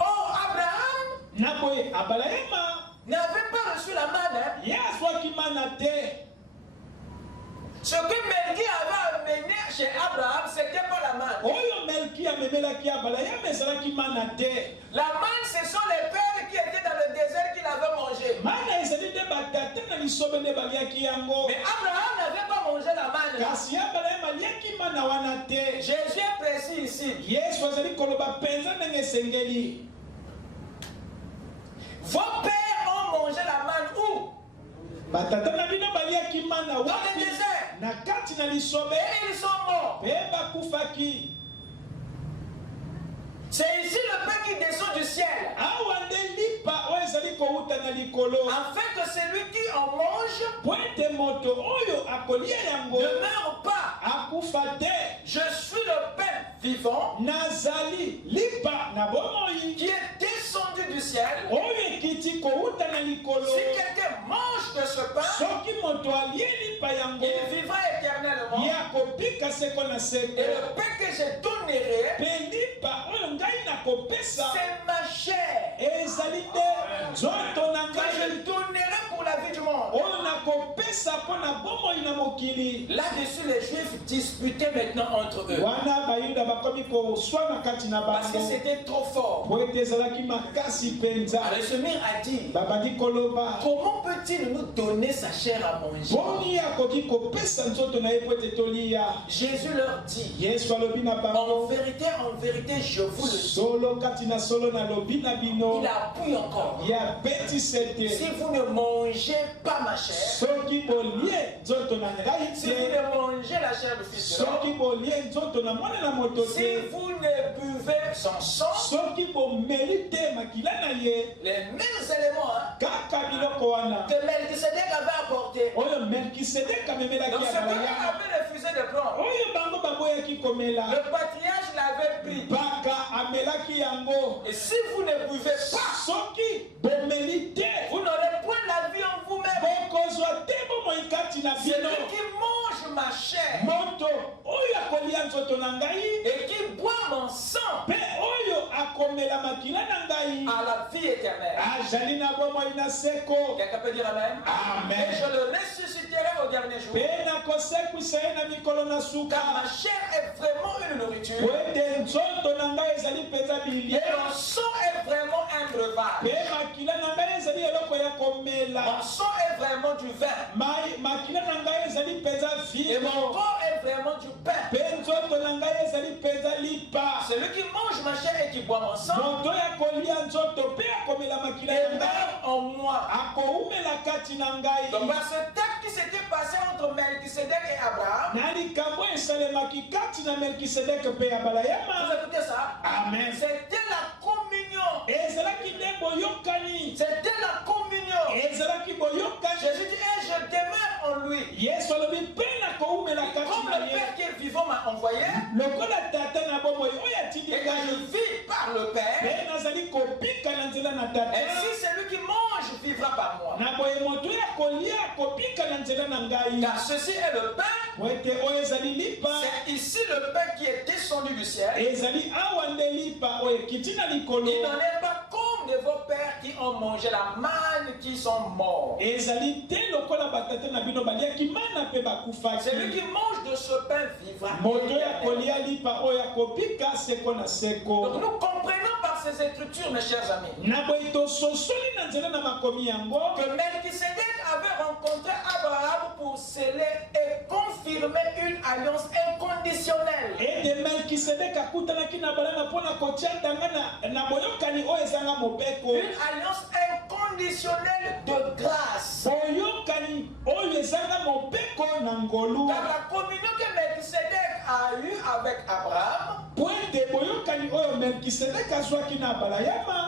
Oh, Abraham n'avait pas reçu la manne. Ce que Melchi avait amené chez Abraham, c'était pas la manne. La manne, ce sont les pères qui étaient dans le désert qui l'avaient mangé. Mais Abraham n'avait pas mangé la manne. Jésus est précis ici. Vos pères ont mangé la manne où? Dans le désert. Et ils sont morts. C'est ici le pain qui descend du ciel. Afin que celui qui en mange ne meure pas. Je suis le pain vivant qui est descendu du ciel. Si quelqu'un mange de ce pain, il vivra éternellement. Et le pain que je donnerai, c'est ma chair que je donnerai pour la vie du monde. Là-dessus, les Juifs disputaient maintenant entre eux. Parce que c'était trop fort. Alors le Seigneur a dit, comment peut-il nous donner sa chair à manger? Jésus leur dit, en vérité, je vous le dis. Il appuie encore. Si vous ne mangez pas ma chair, si vous ne mangez la chair du Fils de l'homme, si vous ne buvez son sang, les mêmes éléments que Melchisedec avait apporté. Donc ce que avait refusé de prendre, le patriarche l'avait pris. Et si vous ne buvez pas, vous n'aurez point la vie en vous-même. Celui qui mange ma chair et qui boit mon sang a la vie éternelle. Quelqu'un peut dire amen? Amen. Et je le ressusciterai au dernier jour. Car ma chair est vraiment une nourriture. Et mon sang est vraiment un breuvage. Mon sang est vraiment du vin. Et mon corps est vraiment du pain. Celui qui mange ma chair et qui boit mon sang demeure en moi. Donc par ce texte qui s'était passé entre Melchisedec et Abraham, vous écoutez ça? Amen. C'était la communion. C'était la communion envoyé et que je vis par le Père. Et si celui qui mange vivra par moi. Car ceci est le pain. C'est ici le pain qui est descendu du ciel. Il n'en est pas comme de vos pères qui ont mangé la manne, qui sont morts. Celui qui mange de ce pain vivra. Donc nous comprenons par ces écritures, mes chers amis, que Melchisédek avait rencontré Abraham pour sceller et confirmer une alliance inconditionnelle. Une alliance inconditionnelle de grâce. Car la communion que Melchisédek a eue avec Abraham,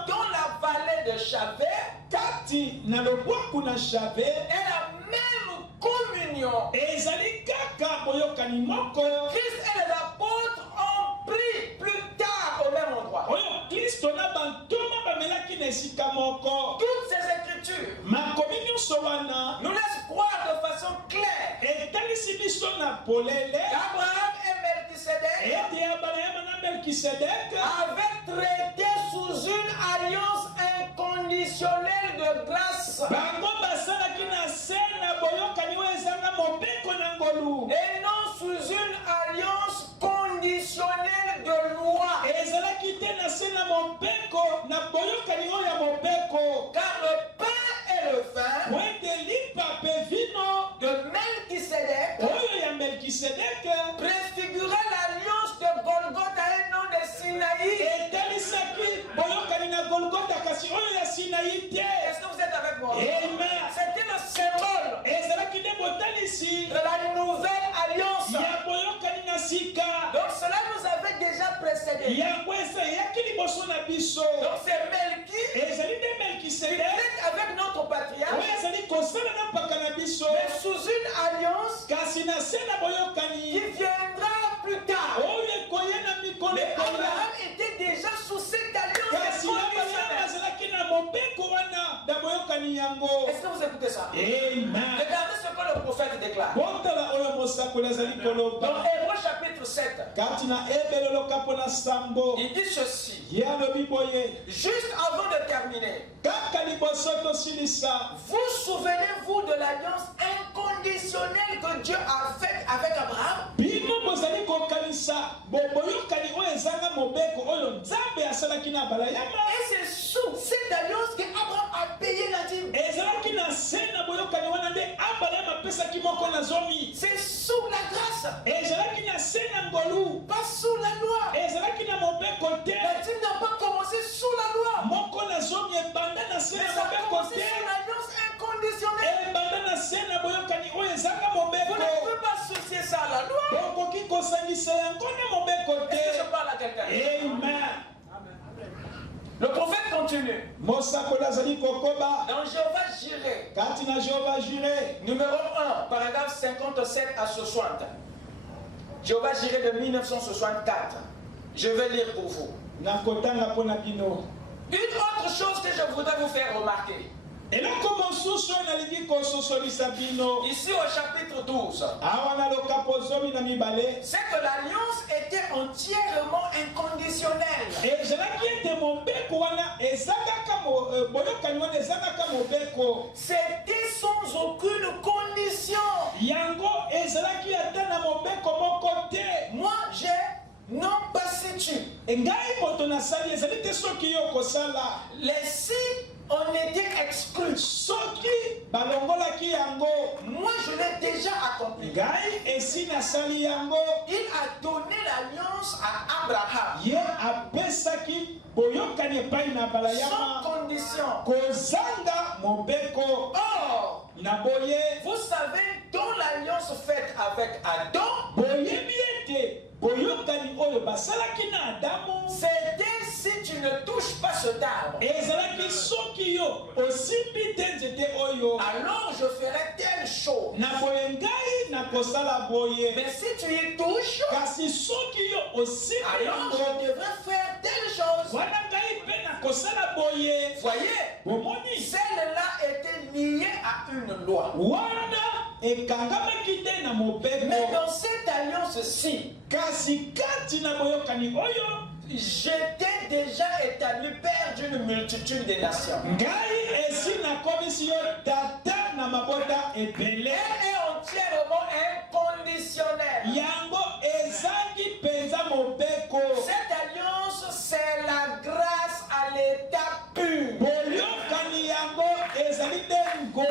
dans la vallée de Chavé, est la même communion que Christ et les apôtres ont pris plus tard au même endroit. Toutes ces écritures nous laissent croire de façon claire qu'Abraham et Melchisédek avaient traité sous une alliance inconditionnelle de grâce et non sous une alliance conditionnelle de loi. Car le pain et le vin de Melchisédek préfiguraient l'alliance de Golgotha et non de Sinaï. Est-ce que vous êtes avec moi? C'était le symbole de la nouvelle alliance. Donc cela nous avait déjà précédé. Donc c'est Melchi qui traite avec notre patriarche, mais sous une alliance qui viendra plus tard. Mais Abraham était déjà sous cette alliance. Est-ce que vous écoutez ça? Regardez ce que le prophète déclare. Dans Hébreux chapitre 7, il dit ceci. Juste avant de terminer, vous souvenez-vous de l'alliance inconditionnelle que Dieu a faite avec Abraham? Et c'est sous cette alliance qu'Abraham a payé la dîme. C'est sous la grâce, pas sous la loi. La dîme n'a pas commencé sous la loi, mais ça a commencé sous l'alliance inconditionnelle. Vous ne pouvez pas associer ça à la loi. Est-ce que je parle à quelqu'un? Le prophète continue. Dans Jéhovah Jireh, numéro 1, paragraphe 57 à 60. Jéhovah Jireh de 1964. Je vais lire pour vous. Une autre chose que je voudrais vous faire remarquer. Ici au chapitre 12, c'est que l'alliance était entièrement inconditionnelle. C'était sans aucune condition. Moi j'ai non pas si tu. Les si on était exclus. Moi je l'ai déjà accompli. Il a donné l'alliance à Abraham sans condition. Or, vous savez, dans l'alliance faite avec Adam, c'était si tu ne touches pas cet arbre, alors je ferai telle chose. Mais si tu y touches, alors je devrais faire telle chose. Voyez, celle-là était liée à une loi. Mais dans cette alliance-ci, j'étais déjà établi père d'une multitude de nations. Elle est entièrement inconditionnelle. Cette alliance, c'est la grâce à l'état pur. Vous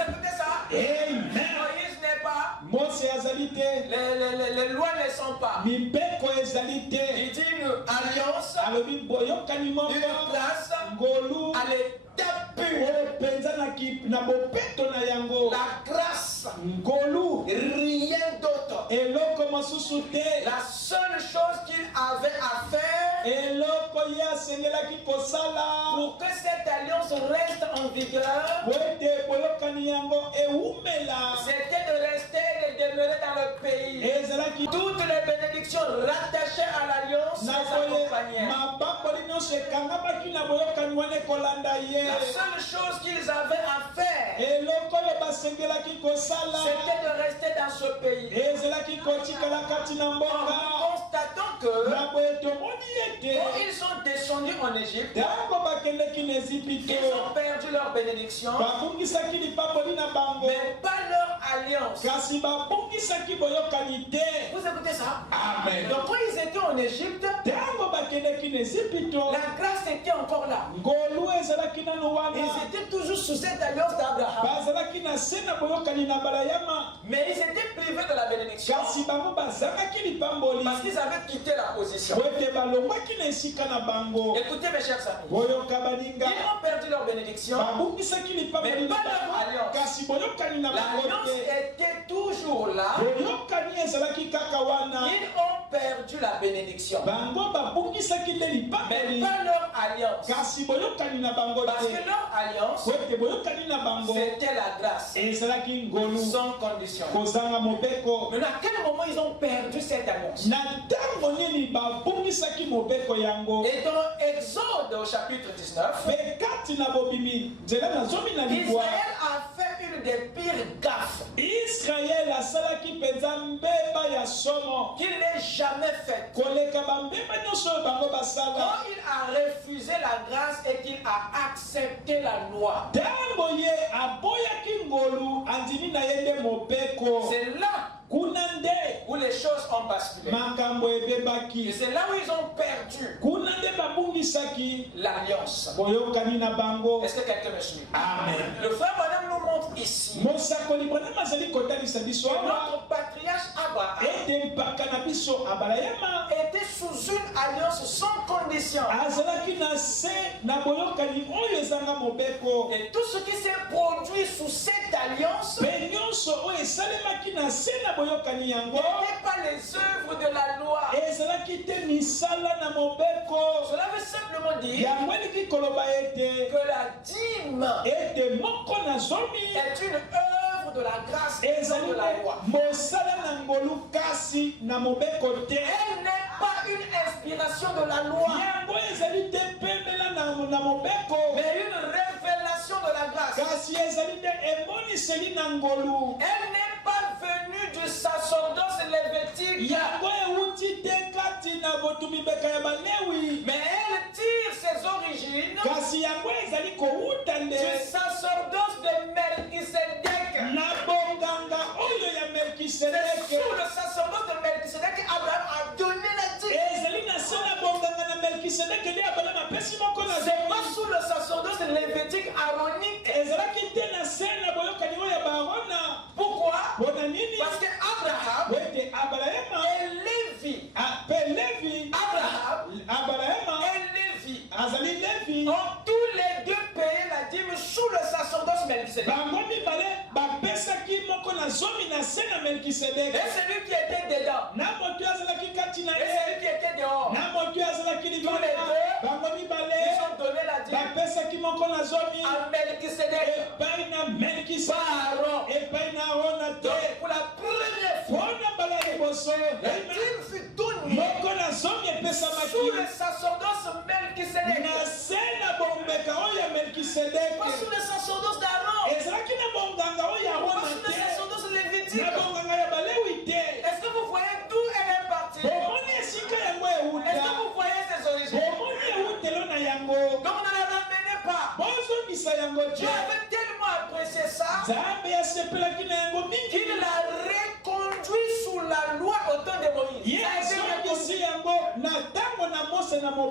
écoutez ça? Amen. Moïse n'est pas. Les lois ne sont pas. Il dit une alliance, une grâce à l'état pur. La grâce, rien d'autre. La seule chose qu'il avait à faire pour que cette alliance reste en vigueur, c'était de rester et de demeurer dans le pays. Toutes les bénédictions rattachées à l'alliance les accompagnaient. La seule chose qu'ils avaient à faire, c'était de rester dans ce pays. Constatons que quand ils sont descendus en Égypte, ils ont perdu leur bénédiction, mais pas leur alliance. Vous écoutez ça? Amen. Donc quand ils étaient en Égypte, la grâce était encore là. Ils étaient toujours sous cette alliance d'Abraham. Mais ils étaient privés de la bénédiction parce qu'ils avaient quitté la position. Écoutez mes chers amis, ils ont perdu leur bénédiction, mais pas leur alliance. L'alliance était toujours là. Ils ont perdu la bénédiction, mais pas leur alliance. Parce que leur alliance, c'était la grâce sans condition. Mais à quel moment ils ont perdu cette alliance? Et dans Exode au chapitre 19, Israël a fait une des pires gaffes qu'il n'ait jamais faite. Quand il a refusé la grâce et qu'il a accepté la loi, c'est là où les choses ont basculé. Et c'est là où ils ont perdu l'alliance. Est-ce que quelqu'un me suit? Amen. Le frère Branham nous montre ici que notre patriarche Abraham était sous une alliance sans condition. Et tout ce qui s'est produit sous cette alliance n'était pas les œuvres de la loi. Cela veut simplement dire que la dîme est une œuvre de la grâce et de la loi. Elle n'est pas une inspiration de la loi, mais une révélation de la grâce. Elle n'est pas venue du sacerdoce lévitique, mais elle tire ses origines du sacerdoce de Melchisédek. C'est sous le sacerdoce de Melchisédek qu'Abraham a donné la dîme. C'est pas sous le sacerdoce lévitique aronique. Pourquoi? Parce que Abraham et Lévi, Abraham et Lévi ont tous les deux payé la dîme sous le sacerdoce Melchisédek. Et celui qui était dedans, et celui qui était dehors, tous les deux, ils ont donné la dîme à Melchisédek, pas Aaron. sous le sacerdoce Melchisédek. Pas sous le sacerdoce d'Aaron. Pas sous le sacerdoce lévitique. Est-ce que vous voyez d'où elle est partie? Est-ce que vous voyez ses origines? Donc ne la ramenez pas. Dieu avait tellement apprécié ça qu'il l'a reconduit sous la loi au temps de Moïse.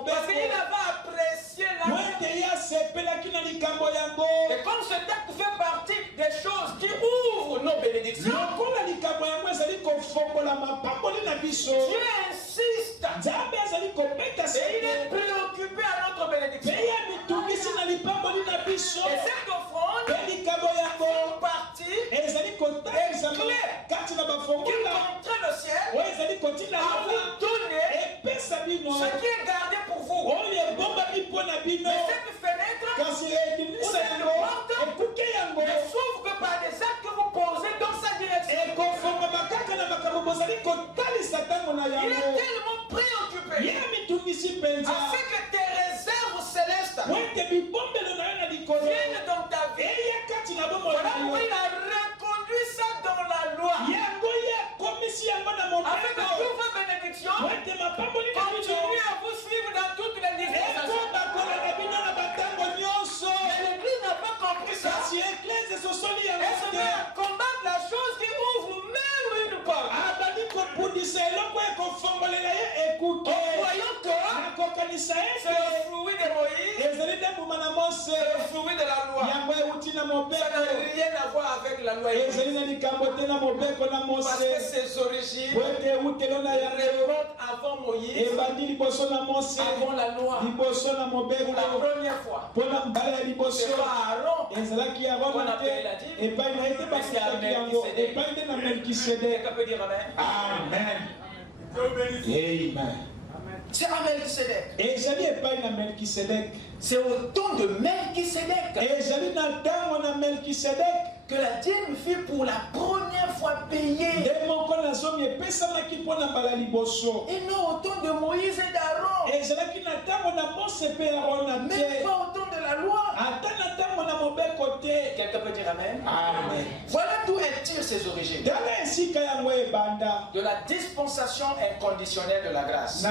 Parce qu'il avait apprécié la loi. Et comme ce texte fait partie des choses qui ouvrent nos bénédictions, Dieu insiste. Et il est préoccupé à notre bénédiction. Et cette offrande fait partie des clés qui montrent le ciel à vous donner ce qui est gardé pour vous. Mais cette fenêtre ou cette porte ne s'ouvre que par des actes que vous posez dans sa direction. Il est tellement préoccupé afin que tes réserves célestes viennent dans ta vie. Voilà pourquoi il a reconduit ça dans la loi. Afin que toutes vos bénédictions continuent à vous suivre dans toutes les dispensations. Mais l'Église n'a pas compris ça. Elle se met à combattre la chose qui ouvre même une porte. Croyons que c'est le fruit de Moïse, c'est le fruit de la loi. Ça n'a rien à voir avec la loi. Parce que ses origines remontent avant Moïse, avant la loi. Pour la première fois, c'est pas Aaron qu'on appelle la dîme, mais c'est à Melchisédek. Quelqu'un peut dire Amen? Amen. C'est à Melchisédek. C'est au temps de Melchisédek que la dîme fut pour la première fois payée. Et non au temps de Moïse et d'Aaron. Même pas au temps de la loi. Quelqu'un peut dire Amen? Amen. Voilà d'où elle tire ses origines. De la dispensation inconditionnelle de la grâce.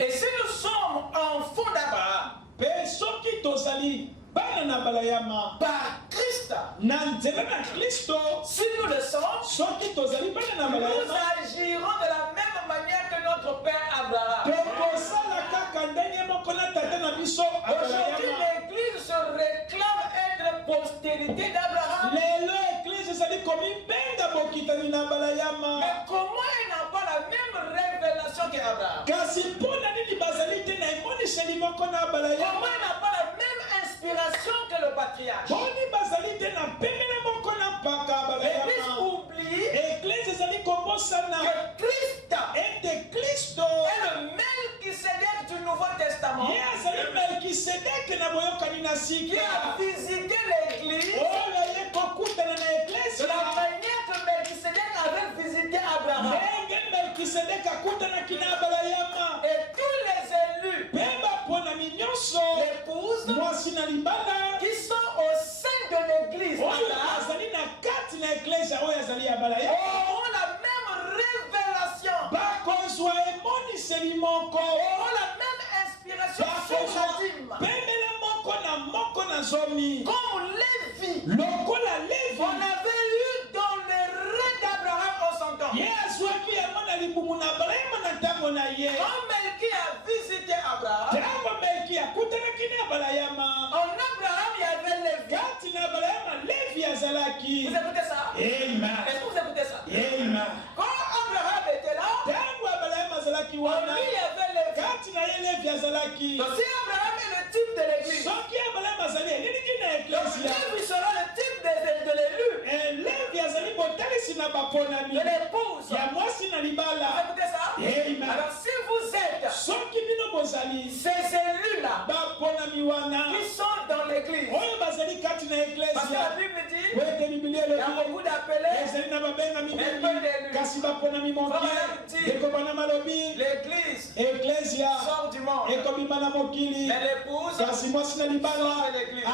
Et si nous sommes enfants d'Abraham, par Christ, si nous le sommes, nous agirons de la même manière que notre père Abraham. Aujourd'hui, l'Église se réclame être postérité d'Abraham. Mais comment elle n'a pas la même révélation qu'Abraham? Comment elle n'a pas la même inspiration que le patriarche? L'Église oublie que Christ est le Melchisédek du Nouveau Testament qui a visité l'Église de la manière que Melchisédek avait visité Abraham. Et tous les élus, l'épouse, qui sont au sein de l'Église auront la même révélation, auront la même inspiration sur la dîme. Comme Lévi, on avait eu dans le règne d'Abraham en son temps. Quand Melchi a visité Abraham, en Abraham il y avait Lévi. Vous écoutez ça? Amen. Est-ce que vous écoutez ça? Amen. Quand Abraham était là, en lui il y avait Lévi. Donc si Abraham est le type de l'Église, donc Lévi sera le type de l'élu, de l'épouse. Vous écoutez ça? Amen. Alors si vous êtes ces élus-là qui sont dans l'Église, parce que la Bible dit il y a beaucoup d'appels l'église sort du monde. Mais l'épouse sort de l'église.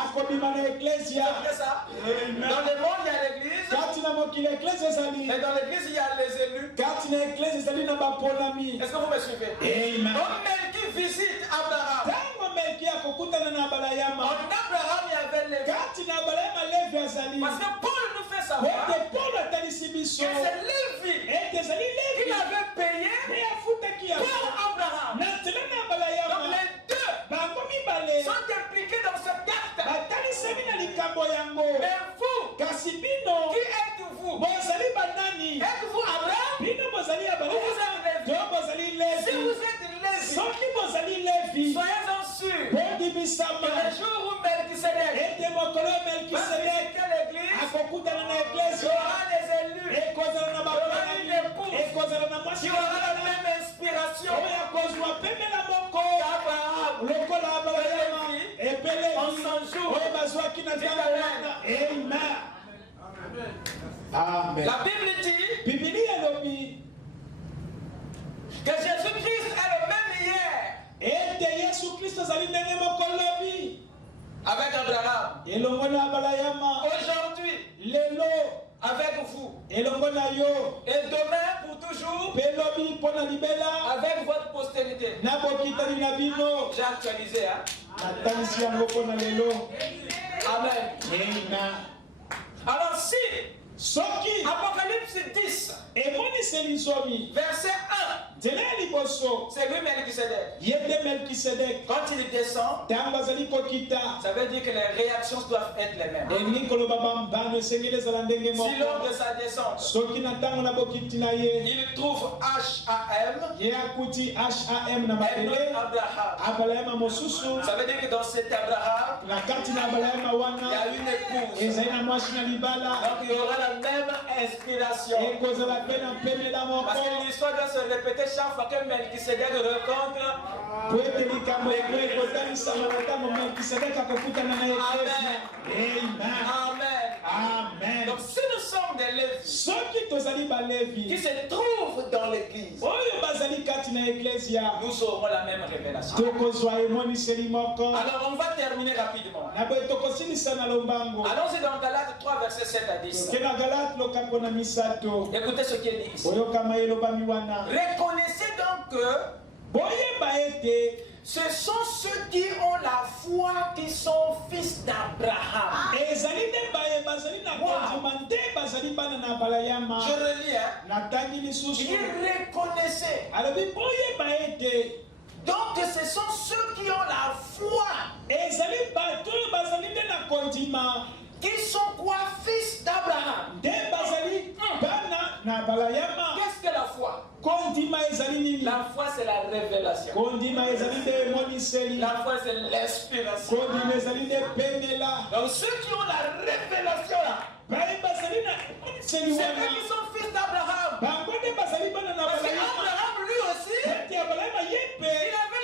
C'est ça? Dans le monde, il y a l'église. Mais dans l'église, il y a les élus. Est-ce que vous me suivez? Amen. Donc Melchi visite Abraham. En Abraham, il y avait Lévi. Parce que Paul nous fait savoir que c'est Lévi qui avait payé pour Abraham. Donc les deux sont impliqués dans ce acte. Mais vous, qui êtes-vous? Êtes-vous Abraham? Ou vous êtes Lévi? Si vous êtes Lévi, soyez-en sûrs que le jour où Melchisedec va visiter l'église, il y aura des élus, il y aura une épouse, il y aura la même inspiration qu'Abraham, en son jour. Amen. La Bible dit que Jésus-Christ est le même hier avec Abraham, aujourd'hui avec vous, et demain pour toujours avec votre postérité. J'ai actualisé, hein? Amen. Alors si Apocalypse 10 verset 1, c'est lui Melchisedec. Quand il descend, ça veut dire que les réactions doivent être les mêmes. Si lors de sa descente, il trouve H-A-M, Abraham, ça veut dire que dans cet Abraham, il y a une épouse. Donc il y aura la même inspiration. Parce que l'histoire doit se répéter chaque fois que Melchisedec rencontre. Amen. Donc si nous sommes des Lévites qui se trouvent dans l'église, nous aurons la même révélation. Alors on va terminer rapidement. Allons-y dans Galates 3 verset 7 à 10. Écoutez ce qui est dit ici. Reconnaissez donc que ce sont ceux qui ont la foi qui sont fils d'Abraham. Je relis, hein? Il reconnaissait. Donc ce sont ceux qui ont la foi. Qui sont quoi? Fils d'Abraham. Qu'est-ce que la foi? La foi c'est la révélation. La foi c'est l'inspiration. Donc ceux qui ont la révélation là, c'est ceux qui sont fils d'Abraham. Parce qu'Abraham lui aussi, il avait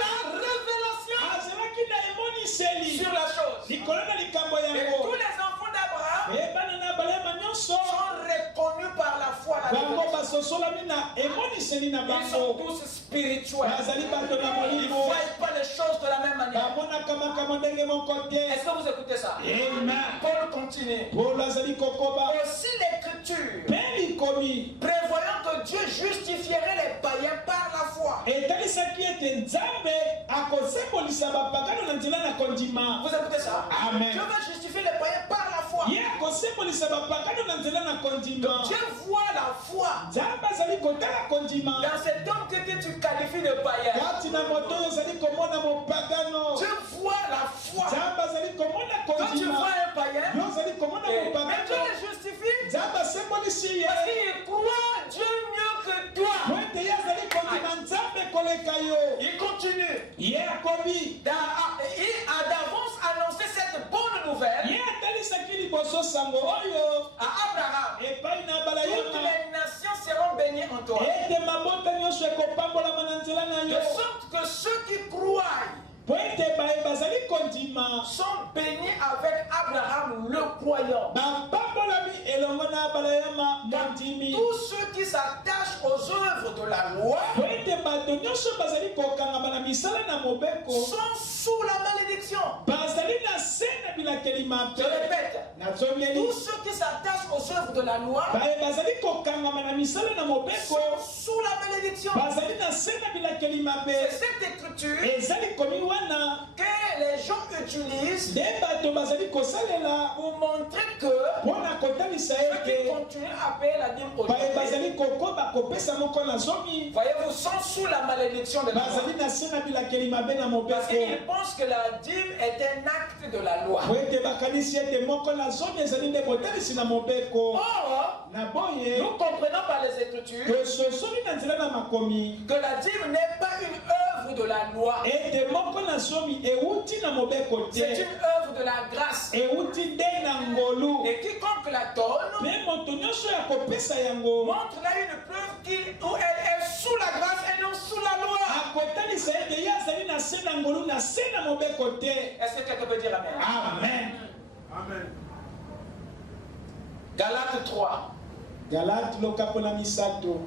la révélation sur la chose. Et tous les enfants d'Abraham sont reconnus par la foi. Ils sont tous spirituels. Ils ne voient pas les choses de la même manière. Est-ce que vous écoutez ça? Paul continue. Aussi l'écriture prévoyant que Dieu justifierait les païens par la foi. Vous écoutez ça? Amen. Dieu va justifier les païens par la foi. Donc Dieu voit la foi dans cet homme que tu qualifies de païen. Dieu voit la foi. Quand tu vois un païen, mais Dieu le justifie parce qu'il croit Dieu mieux que toi. Il continue. Il a d'avance annoncé cette bonne nouvelle à Abraham. Toutes les nations seront bénies en toi. De sorte que ceux qui croient sont bénis avec Abraham le croyant. s'attachent aux œuvres de la loi sont sous la malédiction. Je répète, tous ceux qui s'attachent aux œuvres de la loi sont sous la malédiction. C'est cette écriture que les gens utilisent pour montrer que ceux qui continuent à payer la dîme aujourd'hui, voyez-vous, sont sous la malédiction de la loi. Parce qu'ils pensent que la dîme est un acte de la loi. Or, nous comprenons par les Écritures que la dîme n'est pas une œuvre de la loi. C'est une œuvre de la grâce. Et quiconque la donne montre là une preuve où elle est sous la grâce et non sous la loi. Est-ce que quelqu'un peut dire Amen? Amen. Amen. Galates 3. Galates lokapona misato.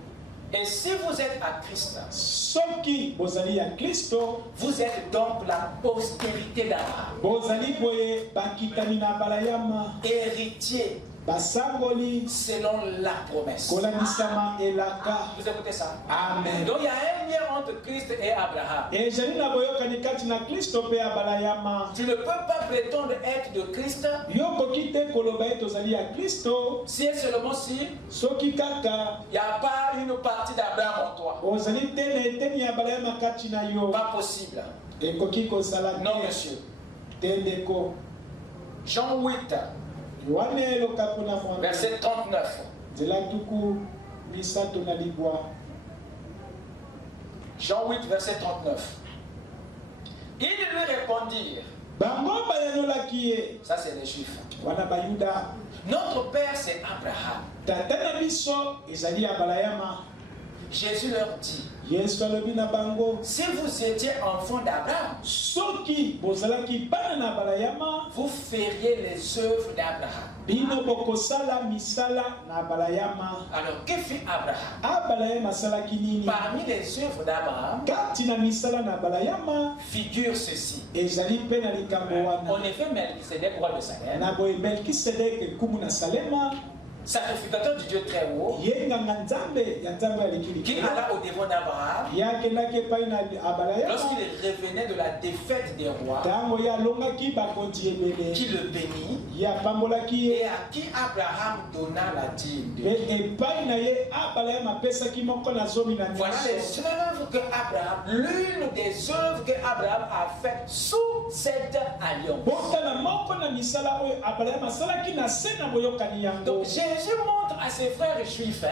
Et si vous êtes à Christ, soki bozali ya Kristo, vous êtes donc la postérité d'Abraham. Bozali boye bakitani na balayama. Héritier. Basangoli selon la promesse. Kolanisama elaka. Vous écoutez ça? Amen. Donc il y a un lien entre Christ et Abraham. Et je na boyoka ni kati na Kristo pe abalayama. Tu ne peux pas prétendre être de Christ. Yoko kite koloba eto zali ya Kristo. Si et seulement si soki kaka il n'y a pas une partie d'Abraham en toi. Ozali tene teni abalayama kati na yo. Pas possible. Et koki ko sala. Non monsieur. Tendeko. Jean 8. Verset 39. Jean 8, verset 39. Ils lui répondirent. Ça, c'est les Juifs. Notre père, c'est Abraham. Jésus leur dit. Si vous étiez enfant d'Abraham, vous feriez les œuvres d'Abraham. Alors que fit Abraham? Parmi les œuvres d'Abraham figure ceci. En effet, Melchisédek, roi de Salem, sacrificateur du Dieu très haut, qui alla au devant d'Abraham lorsqu'il revenait de la défaite des rois, qui le bénit et à qui Abraham donna la dîme. Voilà les œuvres que Abraham, l'une des œuvres que Abraham a faites sous cette alliance. Donc Jésus montre à ses frères juifs que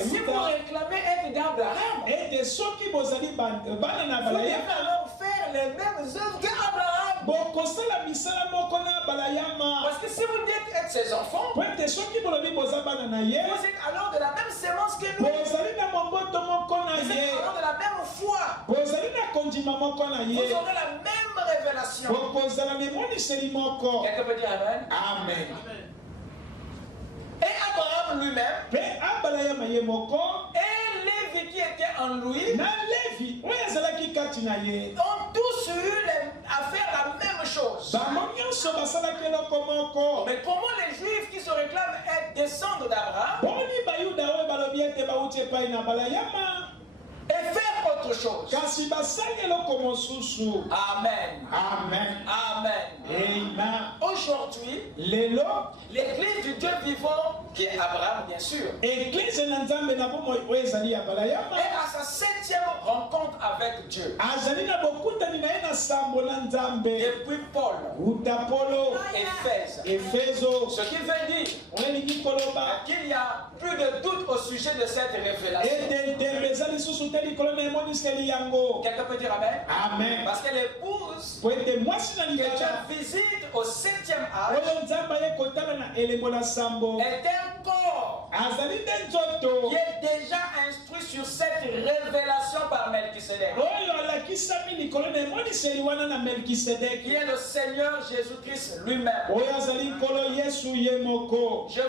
si vous réclamez être d'Abraham, vous devez alors faire les mêmes œuvres qu'Abraham. Parce que si vous dites être ses enfants, vous êtes alors de la même sémence que nous. Vous êtes alors de la même foi. Vous aurez la même révélation. Quelqu'un peut dire Amen? Amen. Et Abraham lui-même, et Lévi qui était en lui, ont tous eu à faire la même chose. Mais comment les Juifs qui se réclament être descendants d'Abraham et faire autre chose? Amen. Amen. Amen. Amen. Aujourd'hui, l'église du Dieu vivant, qui est Abraham bien sûr, est à sa 7e rencontre avec Dieu. Depuis Paul, Éphèse, ce qui veut dire qu'il y a plus de doute au sujet de cette révélation. Quelqu'un peut dire Amen? Amen. Parce que l'épouse que Dieu visite au 7e âge est un corps qui est déjà instruit sur cette révélation par Melchisedec, qui est le Seigneur Jésus-Christ lui-même. Je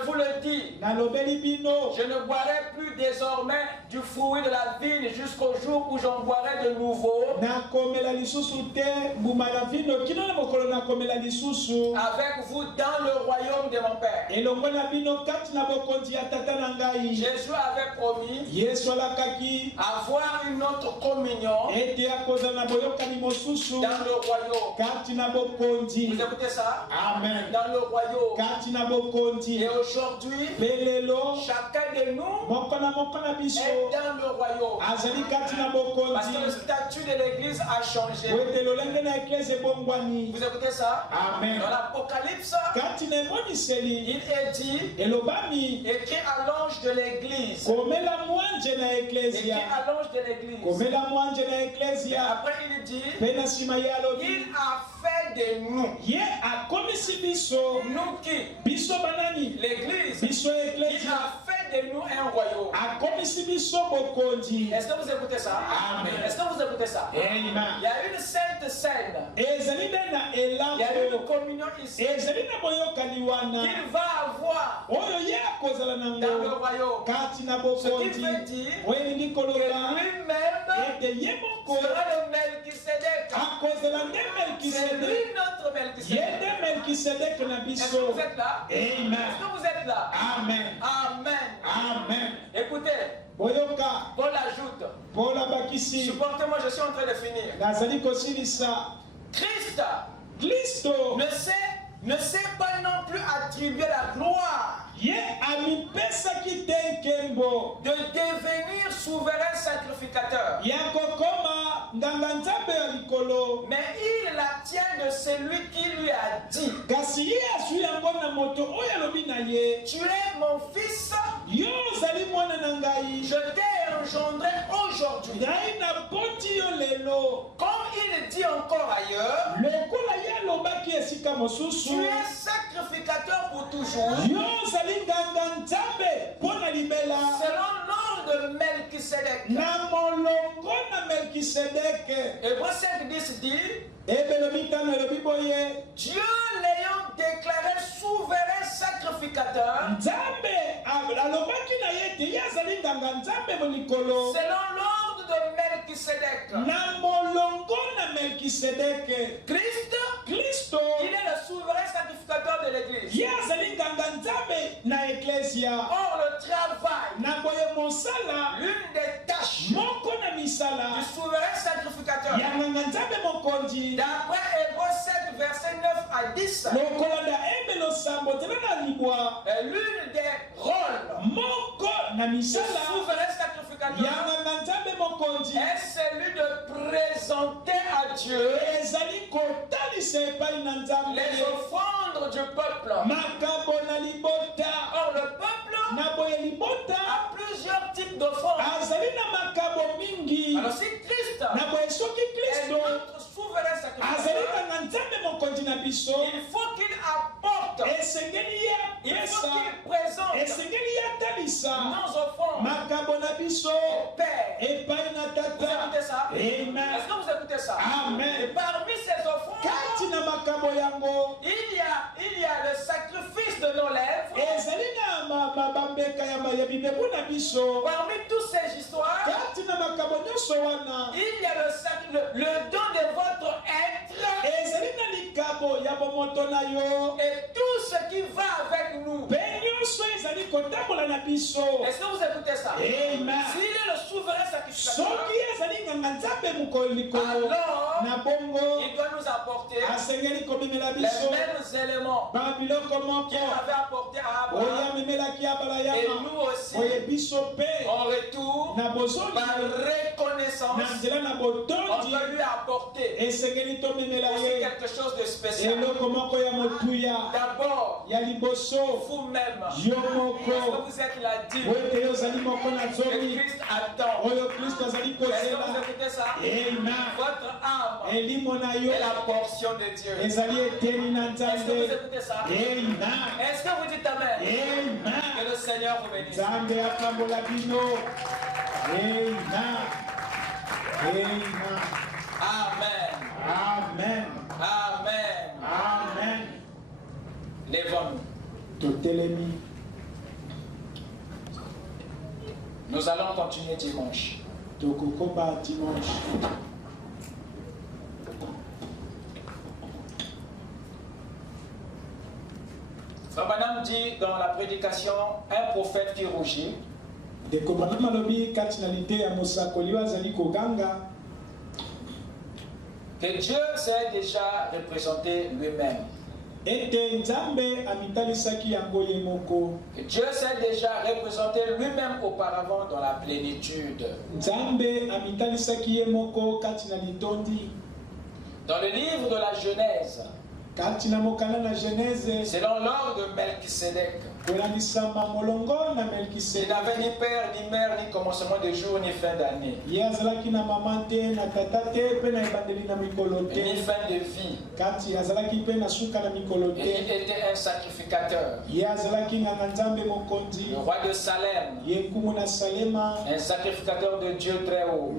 vous le dis, je ne boirai plus désormais du fruit de la vigne jusqu'au jour où j'en boirai de nouveau avec vous dans le royaume de mon Père. Jésus avait promis avoir une autre communion dans le royaume. Vous écoutez ça? Amen. Dans le royaume. Et aujourd'hui, chacun de nous est dans le royaume. Parce que le statut de l'église a changé. Vous écoutez ça? Amen. Dans l'Apocalypse, il est dit, écrit à l'ange de l'église. Écrit à l'ange de l'église. Après il dit, il a fait de nous. Nous qui? L'église. Il a fait de nous un royaume. Est-ce que vous écoutez ça? Amen. Est-ce que vous écoutez ça? Amen. Il y a une sainte scène. Il y a une communion ici qu'il va avoir dans le royaume. Ce qui veut dire que lui-même sera le Melchisedec. C'est lui notre Melchisedec. Est-ce que vous êtes là? Amen. Est-ce que vous êtes là? Amen. Amen. Amen. Écoutez, Paul ajoute. Supportez-moi, je suis en train de finir. Christ ne sait pas non plus attribuer la gloire de devenir souverain sacrificateur. Mais il la tient de celui qui lui a dit, tu es mon fils, je t'ai engendré aujourd'hui. Comme il dit encore ailleurs, tu es sacrificateur pour toujours, selon l'ordre de Melchisedec. Hébreux 5:10 dit, Dieu l'ayant déclaré souverain sacrificateur, selon l'ordre de Melchisedec. Christ, il est le souverain sacrificateur de l'église. Or, le travail, l'une des tâches du souverain sacrificateur, d'après Hébreux 7, verset 9 à 10, l'une des rôles du souverain sacrificateur est celui de présenter à Dieu les offrandes du peuple. Or, le peuple a plusieurs types d'offrandes. Alors, si Christ est notre souverain sacrificateur, il faut qu'il apporte, il faut qu'il présente nos offrandes au Père. Vous écoutez ça? Est-ce que vous écoutez ça? Amen. Et parmi ces offrandes, il y a le sacrifice de nos lèvres. Parmi toutes ces histoires, il y a le don de votre être et tout ce qui va avec nous. Est-ce que vous écoutez ça? S'il est le souverain sacrificateur, alors il doit nous apporter les mêmes éléments qu'il avait apporté à Abraham. Et nous aussi, en retour, par reconnaissance, on doit lui apporter aussi quelque chose de spécial. D'abord, vous-même, est-ce que vous êtes là dit que Christ attend? Est-ce que vous écoutez ça? Votre âme est la portion de Dieu. Est-ce que vous écoutez ça? Est-ce que vous dites Amen? Que le Seigneur vous bénisse. Amen. Amen. Amen. Amen. Amen. Lèvons-nous. Nous allons continuer dimanche. Frère Branham dit dans la prédication, un prophète qui rougit que Dieu s'est déjà représenté lui-même. Que Dieu s'est déjà représenté lui-même auparavant dans la plénitude. Dans le livre de la Genèse, selon l'ordre de Melchisédek, il n'avait ni père, ni mère, ni commencement de jour, ni fin d'année, ni fin de vie. Et il était un sacrificateur. Le roi de Salem, un sacrificateur de Dieu très haut,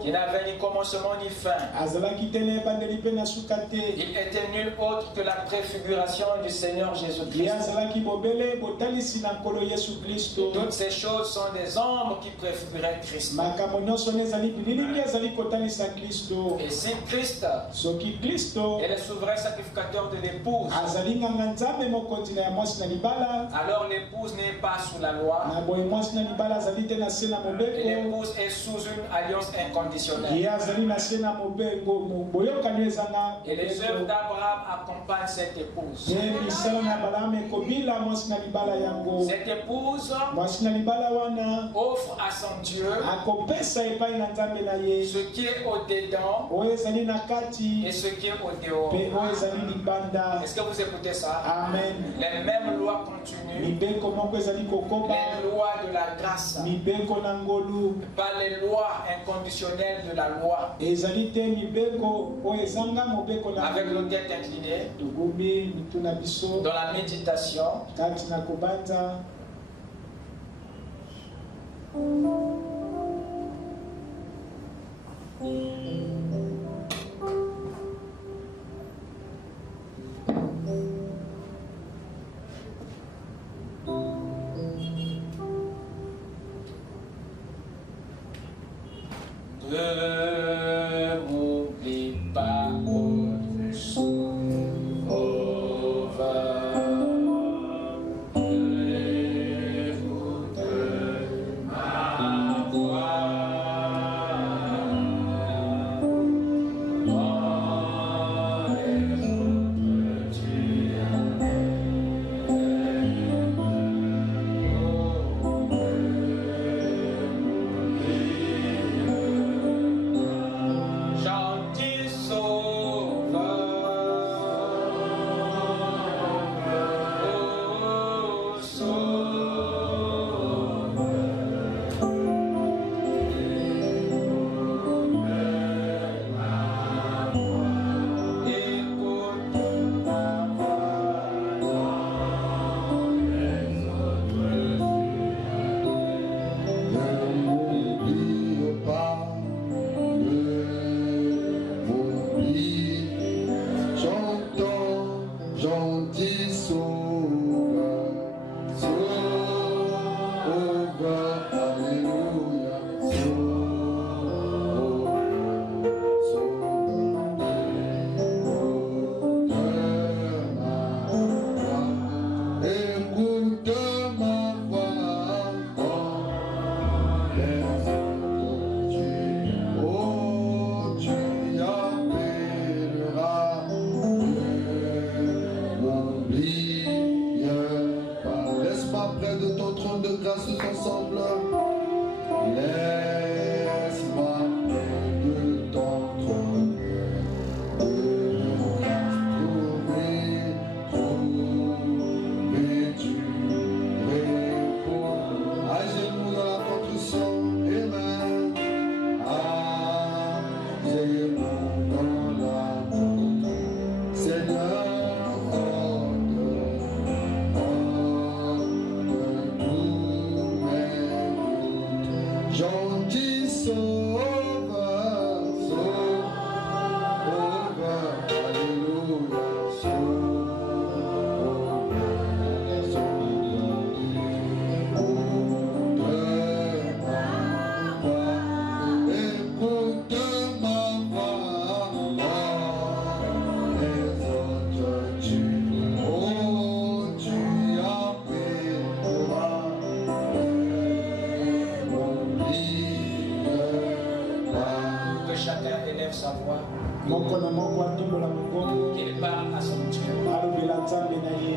qui n'avait ni commencement ni fin. Il était nul autre que la préfiguration du Seigneur Jésus-Christ. Toutes ces choses sont des ombres qui préfiguraient Christ. Et si Christ est le souverain sacrificateur de l'épouse, alors l'épouse n'est pas sous la loi. Et l'épouse est sous une alliance inconditionnelle. Et les œuvres d'Abraham accompagnent cette épouse. Cette épouse offre à son Dieu ce qui est au-dedans et ce qui est au-dehors. Est-ce que vous écoutez ça? Amen. Les mêmes lois continuent. Les lois de la grâce. Pas les lois inconditionnelles de la loi. Avec le tête inclinée, dans la méditation, ne m'oublie pas au-dessus.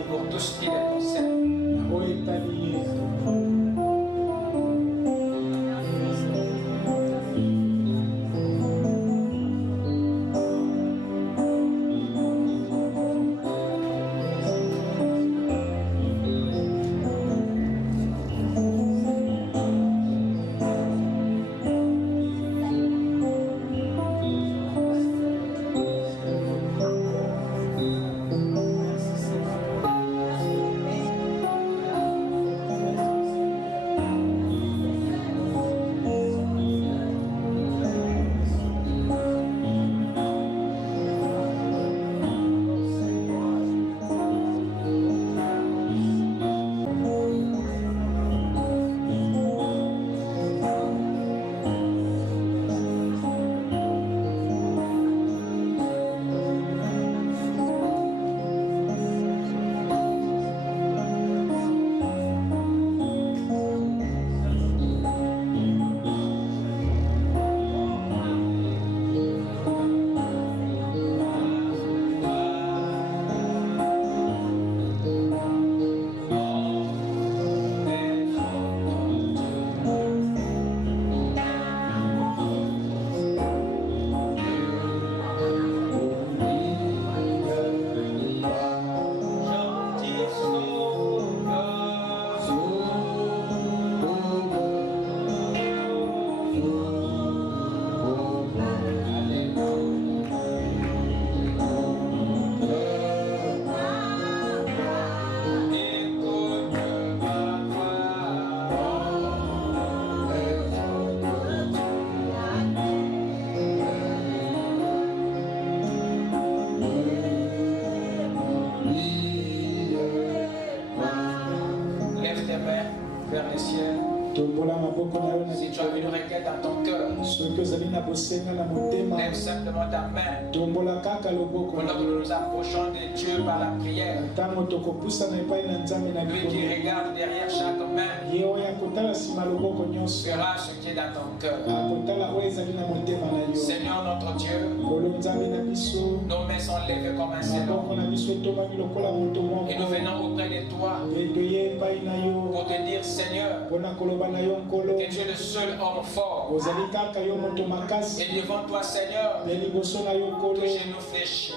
pour tout ce qui les concerne. Si tu as une requête dans ton cœur, lève simplement ta main. Pendant que nous nous approchons de Dieu par la prière, lui qui regarde derrière chaque main verra ce qui est dans ton cœur. Seigneur notre Dieu, nos mains sont levées comme un célon et nous venons auprès de toi pour te dire, Seigneur, que tu es le seul homme fort. Et devant toi, Seigneur, tous genoux fléchis.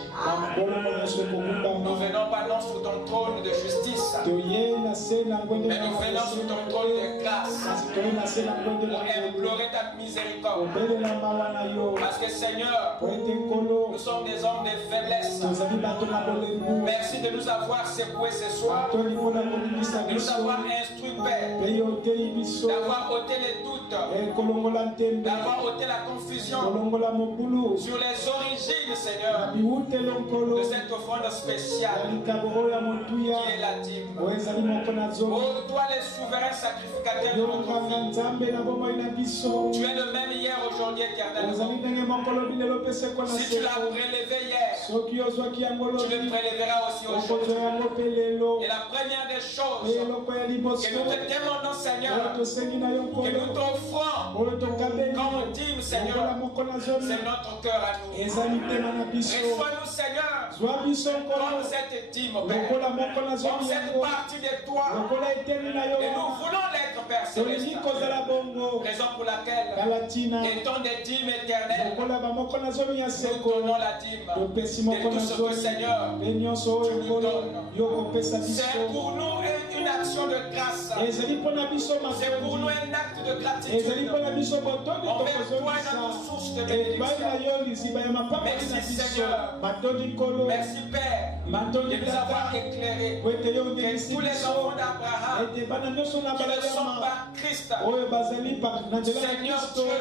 Nous venons pas non sous ton trône de justice, mais nous venons sous ton trône de grâce pour implorer ta miséricorde. Parce que, Seigneur, nous sommes des hommes de faiblesse. Merci de nous avoir secoués ce soir, de nous avoir instruits, Père, d'avoir ôté les doutes, d'avoir ôté la confusion sur les origines, Seigneur, de cette offrande spéciale qui est la dîme. Oh, toi, les souverains sacrificateurs de notre vie, tu es le même hier, aujourd'hui, éternellement. Si tu l'as prélevé hier, tu le préléveras aussi aujourd'hui. Et la première des choses que nous te demandons, Seigneur, que nous t'offrons comme dîme, Seigneur, c'est notre cœur à nous. Reçois-nous, Seigneur, comme cette dîme, Père, comme cette partie de toi. Et nous voulons l'être, Père Céleste. Raison pour laquelle, étant des dîmes éternelles, nous donnons la dîme de tout ce que, Seigneur, tu nous donnes. C'est pour nous une action de grâce. C'est pour nous un acte de gratitude. Envers toi et notre source de bénédiction. Merci, Seigneur. Merci, Père, de nous avoir éclairés. Que tous les enfants d'Abraham qui ne sont pas Christ, Seigneur Dieu,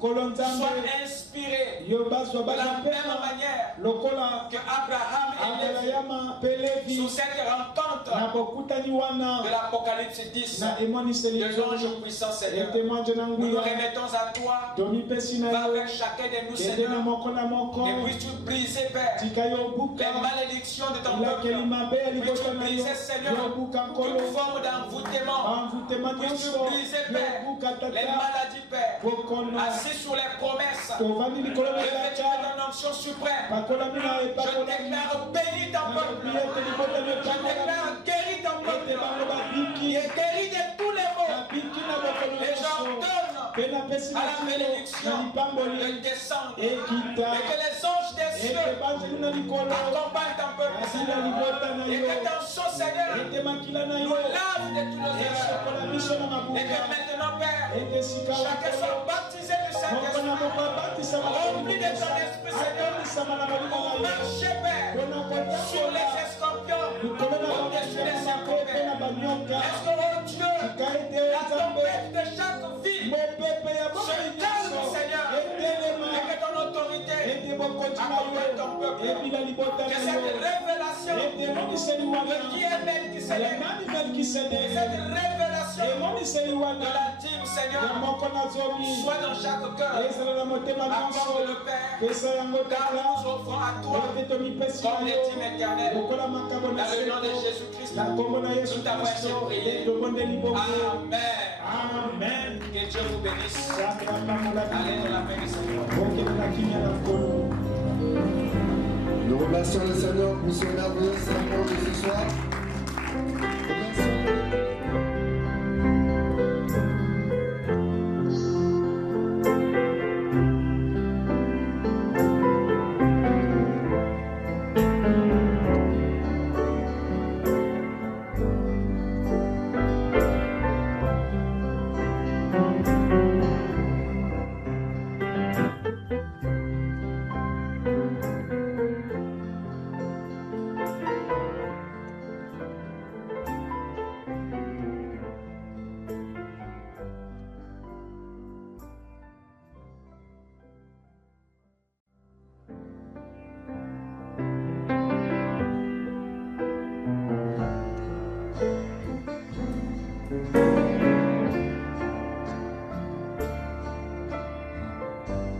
soient inspirés de la même manière que Abraham est levé sous cette rencontre de l'Apocalypse 10 de l'ange puissant, Seigneur. Nous nous remettons à toi. Va avec chacun de nous, Seigneur, et puisses-tu briser, Père, les malédictions de ton peuple. Puisses-tu briser, Seigneur, toute forme d'envoûtement. Puisses-tu briser, Père, les maladies, Père, assis sur les promesses, revêtu de ton onction suprême. Je déclare béni dans peuple. Je déclare guéris ton peuple. Et guéris de tous les maux. Et j'ordonne à la bénédiction de descendre. Et que les anges des cieux accompagnent ton peuple. Et que ton sang, Seigneur, nous lave de tous nos erreurs. Et que maintenant, Père, chacun soit baptisé du Saint-Esprit, rempli de ton esprit, Seigneur, pour marcher, Père, sur les escorpions, au-dessus des serpents, est-ce que, oh Dieu, la tempête de chaque ville se calme, Seigneur, et que ton autorité accompagne ton peuple, que cette révélation de qui est Melchisédek, et cette révélation de la dîme, Seigneur, soit dans chaque cœur. Accorde le Père, car nous offrons à toi comme les dîmes éternelles. Dans le nom de Jésus-Christ, tout avons été prié. Amen. Amen. Que Dieu vous bénisse. Allez dans la main du Seigneur. Nous remercions le Seigneur pour ce merveilleux sermon de ce soir.